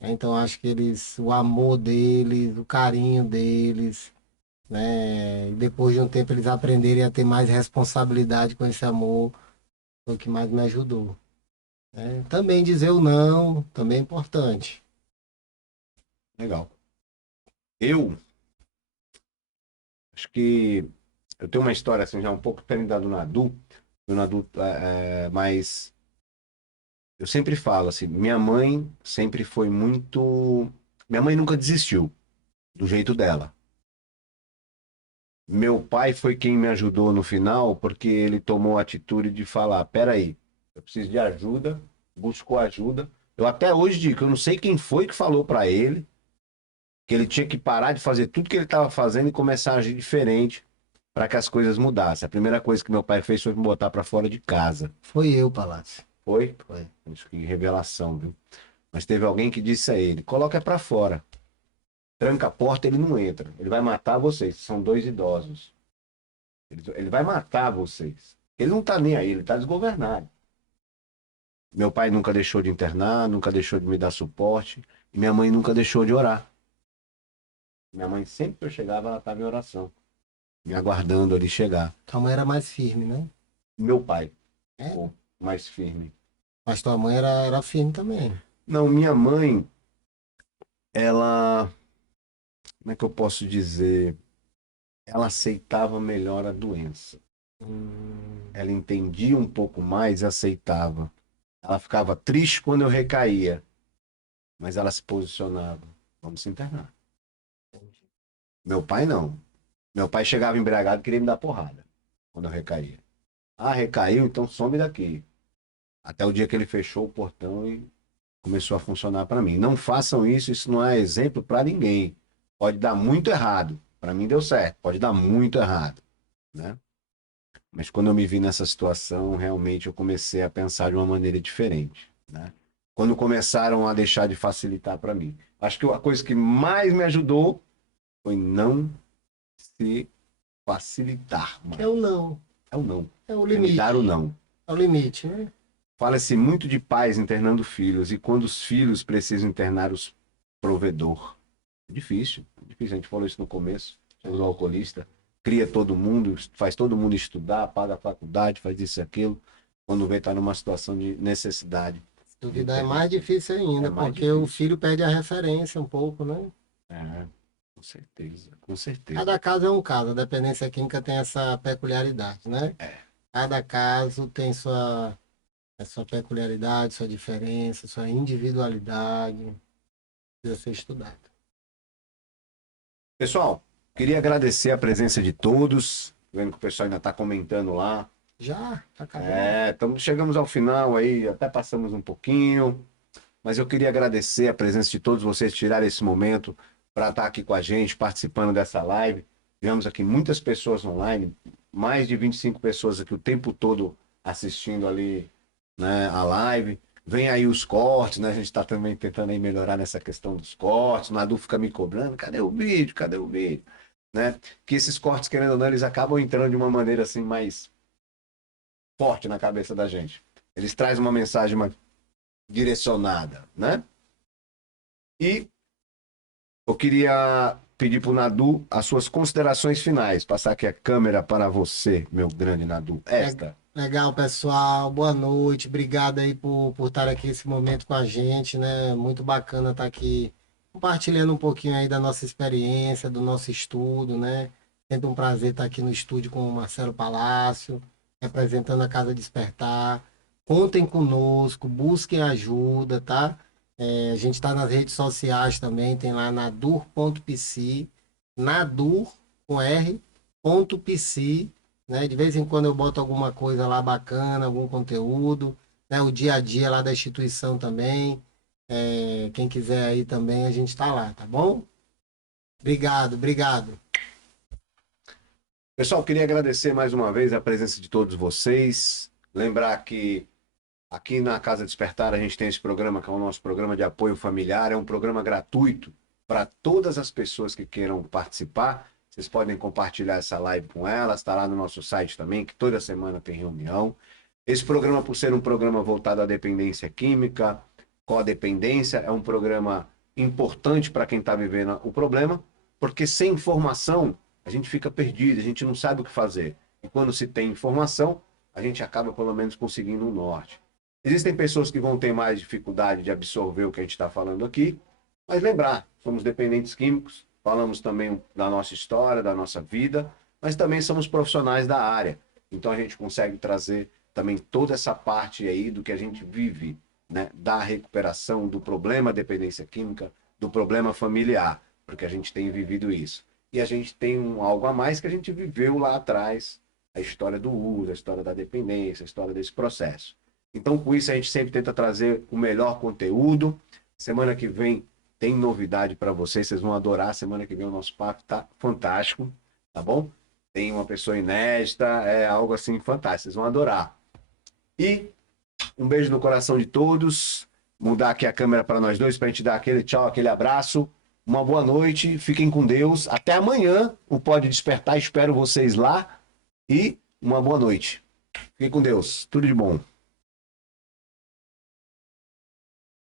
Então acho que eles, o amor deles, o carinho deles, né, e depois de um tempo eles aprenderem a ter mais responsabilidade com esse amor, foi o que mais me ajudou. Também dizer o não, também é importante. Legal. Eu acho que eu tenho uma história assim já um pouco diferente da do Nadu, mas eu sempre falo assim, minha mãe sempre foi muito, minha mãe nunca desistiu do jeito dela. Meu pai foi quem me ajudou no final, porque ele tomou a atitude de falar: peraí, eu preciso de ajuda, buscou ajuda. Eu até hoje digo que eu não sei quem foi que falou para ele que ele tinha que parar de fazer tudo que ele estava fazendo e começar a agir diferente para que as coisas mudassem. A primeira coisa que meu pai fez foi me botar para fora de casa. Foi eu, Palácio. Foi? Foi. Isso que revelação, viu? Mas teve alguém que disse a ele: coloca para fora. Tranca a porta, ele não entra. Ele vai matar vocês. São dois idosos. Ele vai matar vocês. Ele não tá nem aí, ele tá desgovernado. Meu pai nunca deixou de internar, nunca deixou de me dar suporte. E minha mãe nunca deixou de orar. Minha mãe, sempre que eu chegava, ela estava em oração, me aguardando ali chegar. Tua mãe era mais firme, né? Meu pai, É? pô, mais firme. Mas tua mãe era firme também. Não, minha mãe, ela, como é que eu posso dizer? Ela aceitava melhor a doença. Ela entendia um pouco mais e aceitava. Ela ficava triste quando eu recaía, mas ela se posicionava. Vamos se internar. Meu pai não. Meu pai chegava embriagado e queria me dar porrada quando eu recaía. Ah, recaiu, então some daqui. Até o dia que ele fechou o portão e começou a funcionar para mim. Não façam isso, isso não é exemplo para ninguém. Pode dar muito errado. Para mim deu certo, pode dar muito errado, né? Mas quando eu me vi nessa situação, realmente eu comecei a pensar de uma maneira diferente, né? Quando começaram a deixar de facilitar para mim. Acho que a coisa que mais me ajudou foi não se facilitar mais. É o não. É o não. É o É me limite. dar o não. É o limite, né? Fala-se muito de pais internando filhos, e quando os filhos precisam internar os provedor. É difícil, é difícil. A gente falou isso no começo. Chega o alcoolista, cria todo mundo, faz todo mundo estudar, paga a faculdade, faz isso e aquilo. Quando vê, está numa situação de necessidade. Se duvidar é mais difícil ainda, É mais porque o difícil. filho perde a referência um pouco, né? É, com certeza, com certeza. Cada caso é um caso, a dependência química tem essa peculiaridade, né? Cada caso tem sua peculiaridade, sua diferença, sua individualidade, precisa ser estudado. Pessoal, queria agradecer a presença de todos. Tô vendo que o pessoal ainda está comentando lá. Já? Tá acabando. Chegamos ao final aí, até passamos um pouquinho. Mas eu queria agradecer a presença de todos vocês, tirar esse momento para estar aqui com a gente, participando dessa live. Tivemos aqui muitas pessoas online, mais de 25 pessoas aqui o tempo todo assistindo ali, né, a live. Vem aí os cortes, né? A gente está também tentando aí melhorar nessa questão dos cortes. O Nadu fica me cobrando, cadê o vídeo? Cadê o vídeo? Né? Que esses cortes, querendo ou não, eles acabam entrando de uma maneira assim mais forte na cabeça da gente. Eles trazem uma mensagem mais direcionada, né? E eu queria pedir para o Nadu as suas considerações finais. Passar aqui a câmera para você, meu grande Nadu. Esta. Legal, pessoal. Boa noite. Obrigado aí por estar aqui esse momento com a gente, né? Muito bacana estar aqui compartilhando um pouquinho aí da nossa experiência, do nosso estudo, né? Sempre um prazer estar aqui no estúdio com o Marcelo Palácio, representando a Casa Despertar. Contem conosco, busquem ajuda, tá? A gente está nas redes sociais também, tem lá nadur.pc, nadur com R, ponto pc, né? De vez em quando eu boto alguma coisa lá bacana, algum conteúdo, né? O dia a dia lá da instituição também. Quem quiser aí também, a gente tá lá, tá bom? Obrigado, obrigado. Pessoal, queria agradecer mais uma vez a presença de todos vocês. Lembrar que aqui na Casa Despertar a gente tem esse programa que é o nosso programa de apoio familiar. É um programa gratuito para todas as pessoas que queiram participar. Vocês podem compartilhar essa live com elas, está lá no nosso site também, que toda semana tem reunião. Esse programa, por ser um programa voltado à dependência química, codependência, é um programa importante para quem está vivendo o problema, porque sem informação a gente fica perdido, a gente não sabe o que fazer. E quando se tem informação, a gente acaba pelo menos conseguindo um norte. Existem pessoas que vão ter mais dificuldade de absorver o que a gente está falando aqui, mas lembrar, somos dependentes químicos, falamos também da nossa história, da nossa vida, mas também somos profissionais da área. Então a gente consegue trazer também toda essa parte aí do que a gente vive, né? Da recuperação do problema dependência química, do problema familiar, porque a gente tem vivido isso. E a gente tem algo a mais que a gente viveu lá atrás, a história do uso, a história da dependência, a história desse processo. Então, com isso, a gente sempre tenta trazer o melhor conteúdo. Semana que vem tem novidade para vocês, vocês vão adorar. Semana que vem o nosso papo tá fantástico, tá bom? Tem uma pessoa inédita, é algo assim fantástico, vocês vão adorar. E um beijo no coração de todos. Mudar aqui a câmera para nós dois, para a gente dar aquele tchau, aquele abraço. Uma boa noite, fiquem com Deus. Até amanhã, o Pode Despertar. Espero vocês lá. E uma boa noite. Fiquem com Deus. Tudo de bom.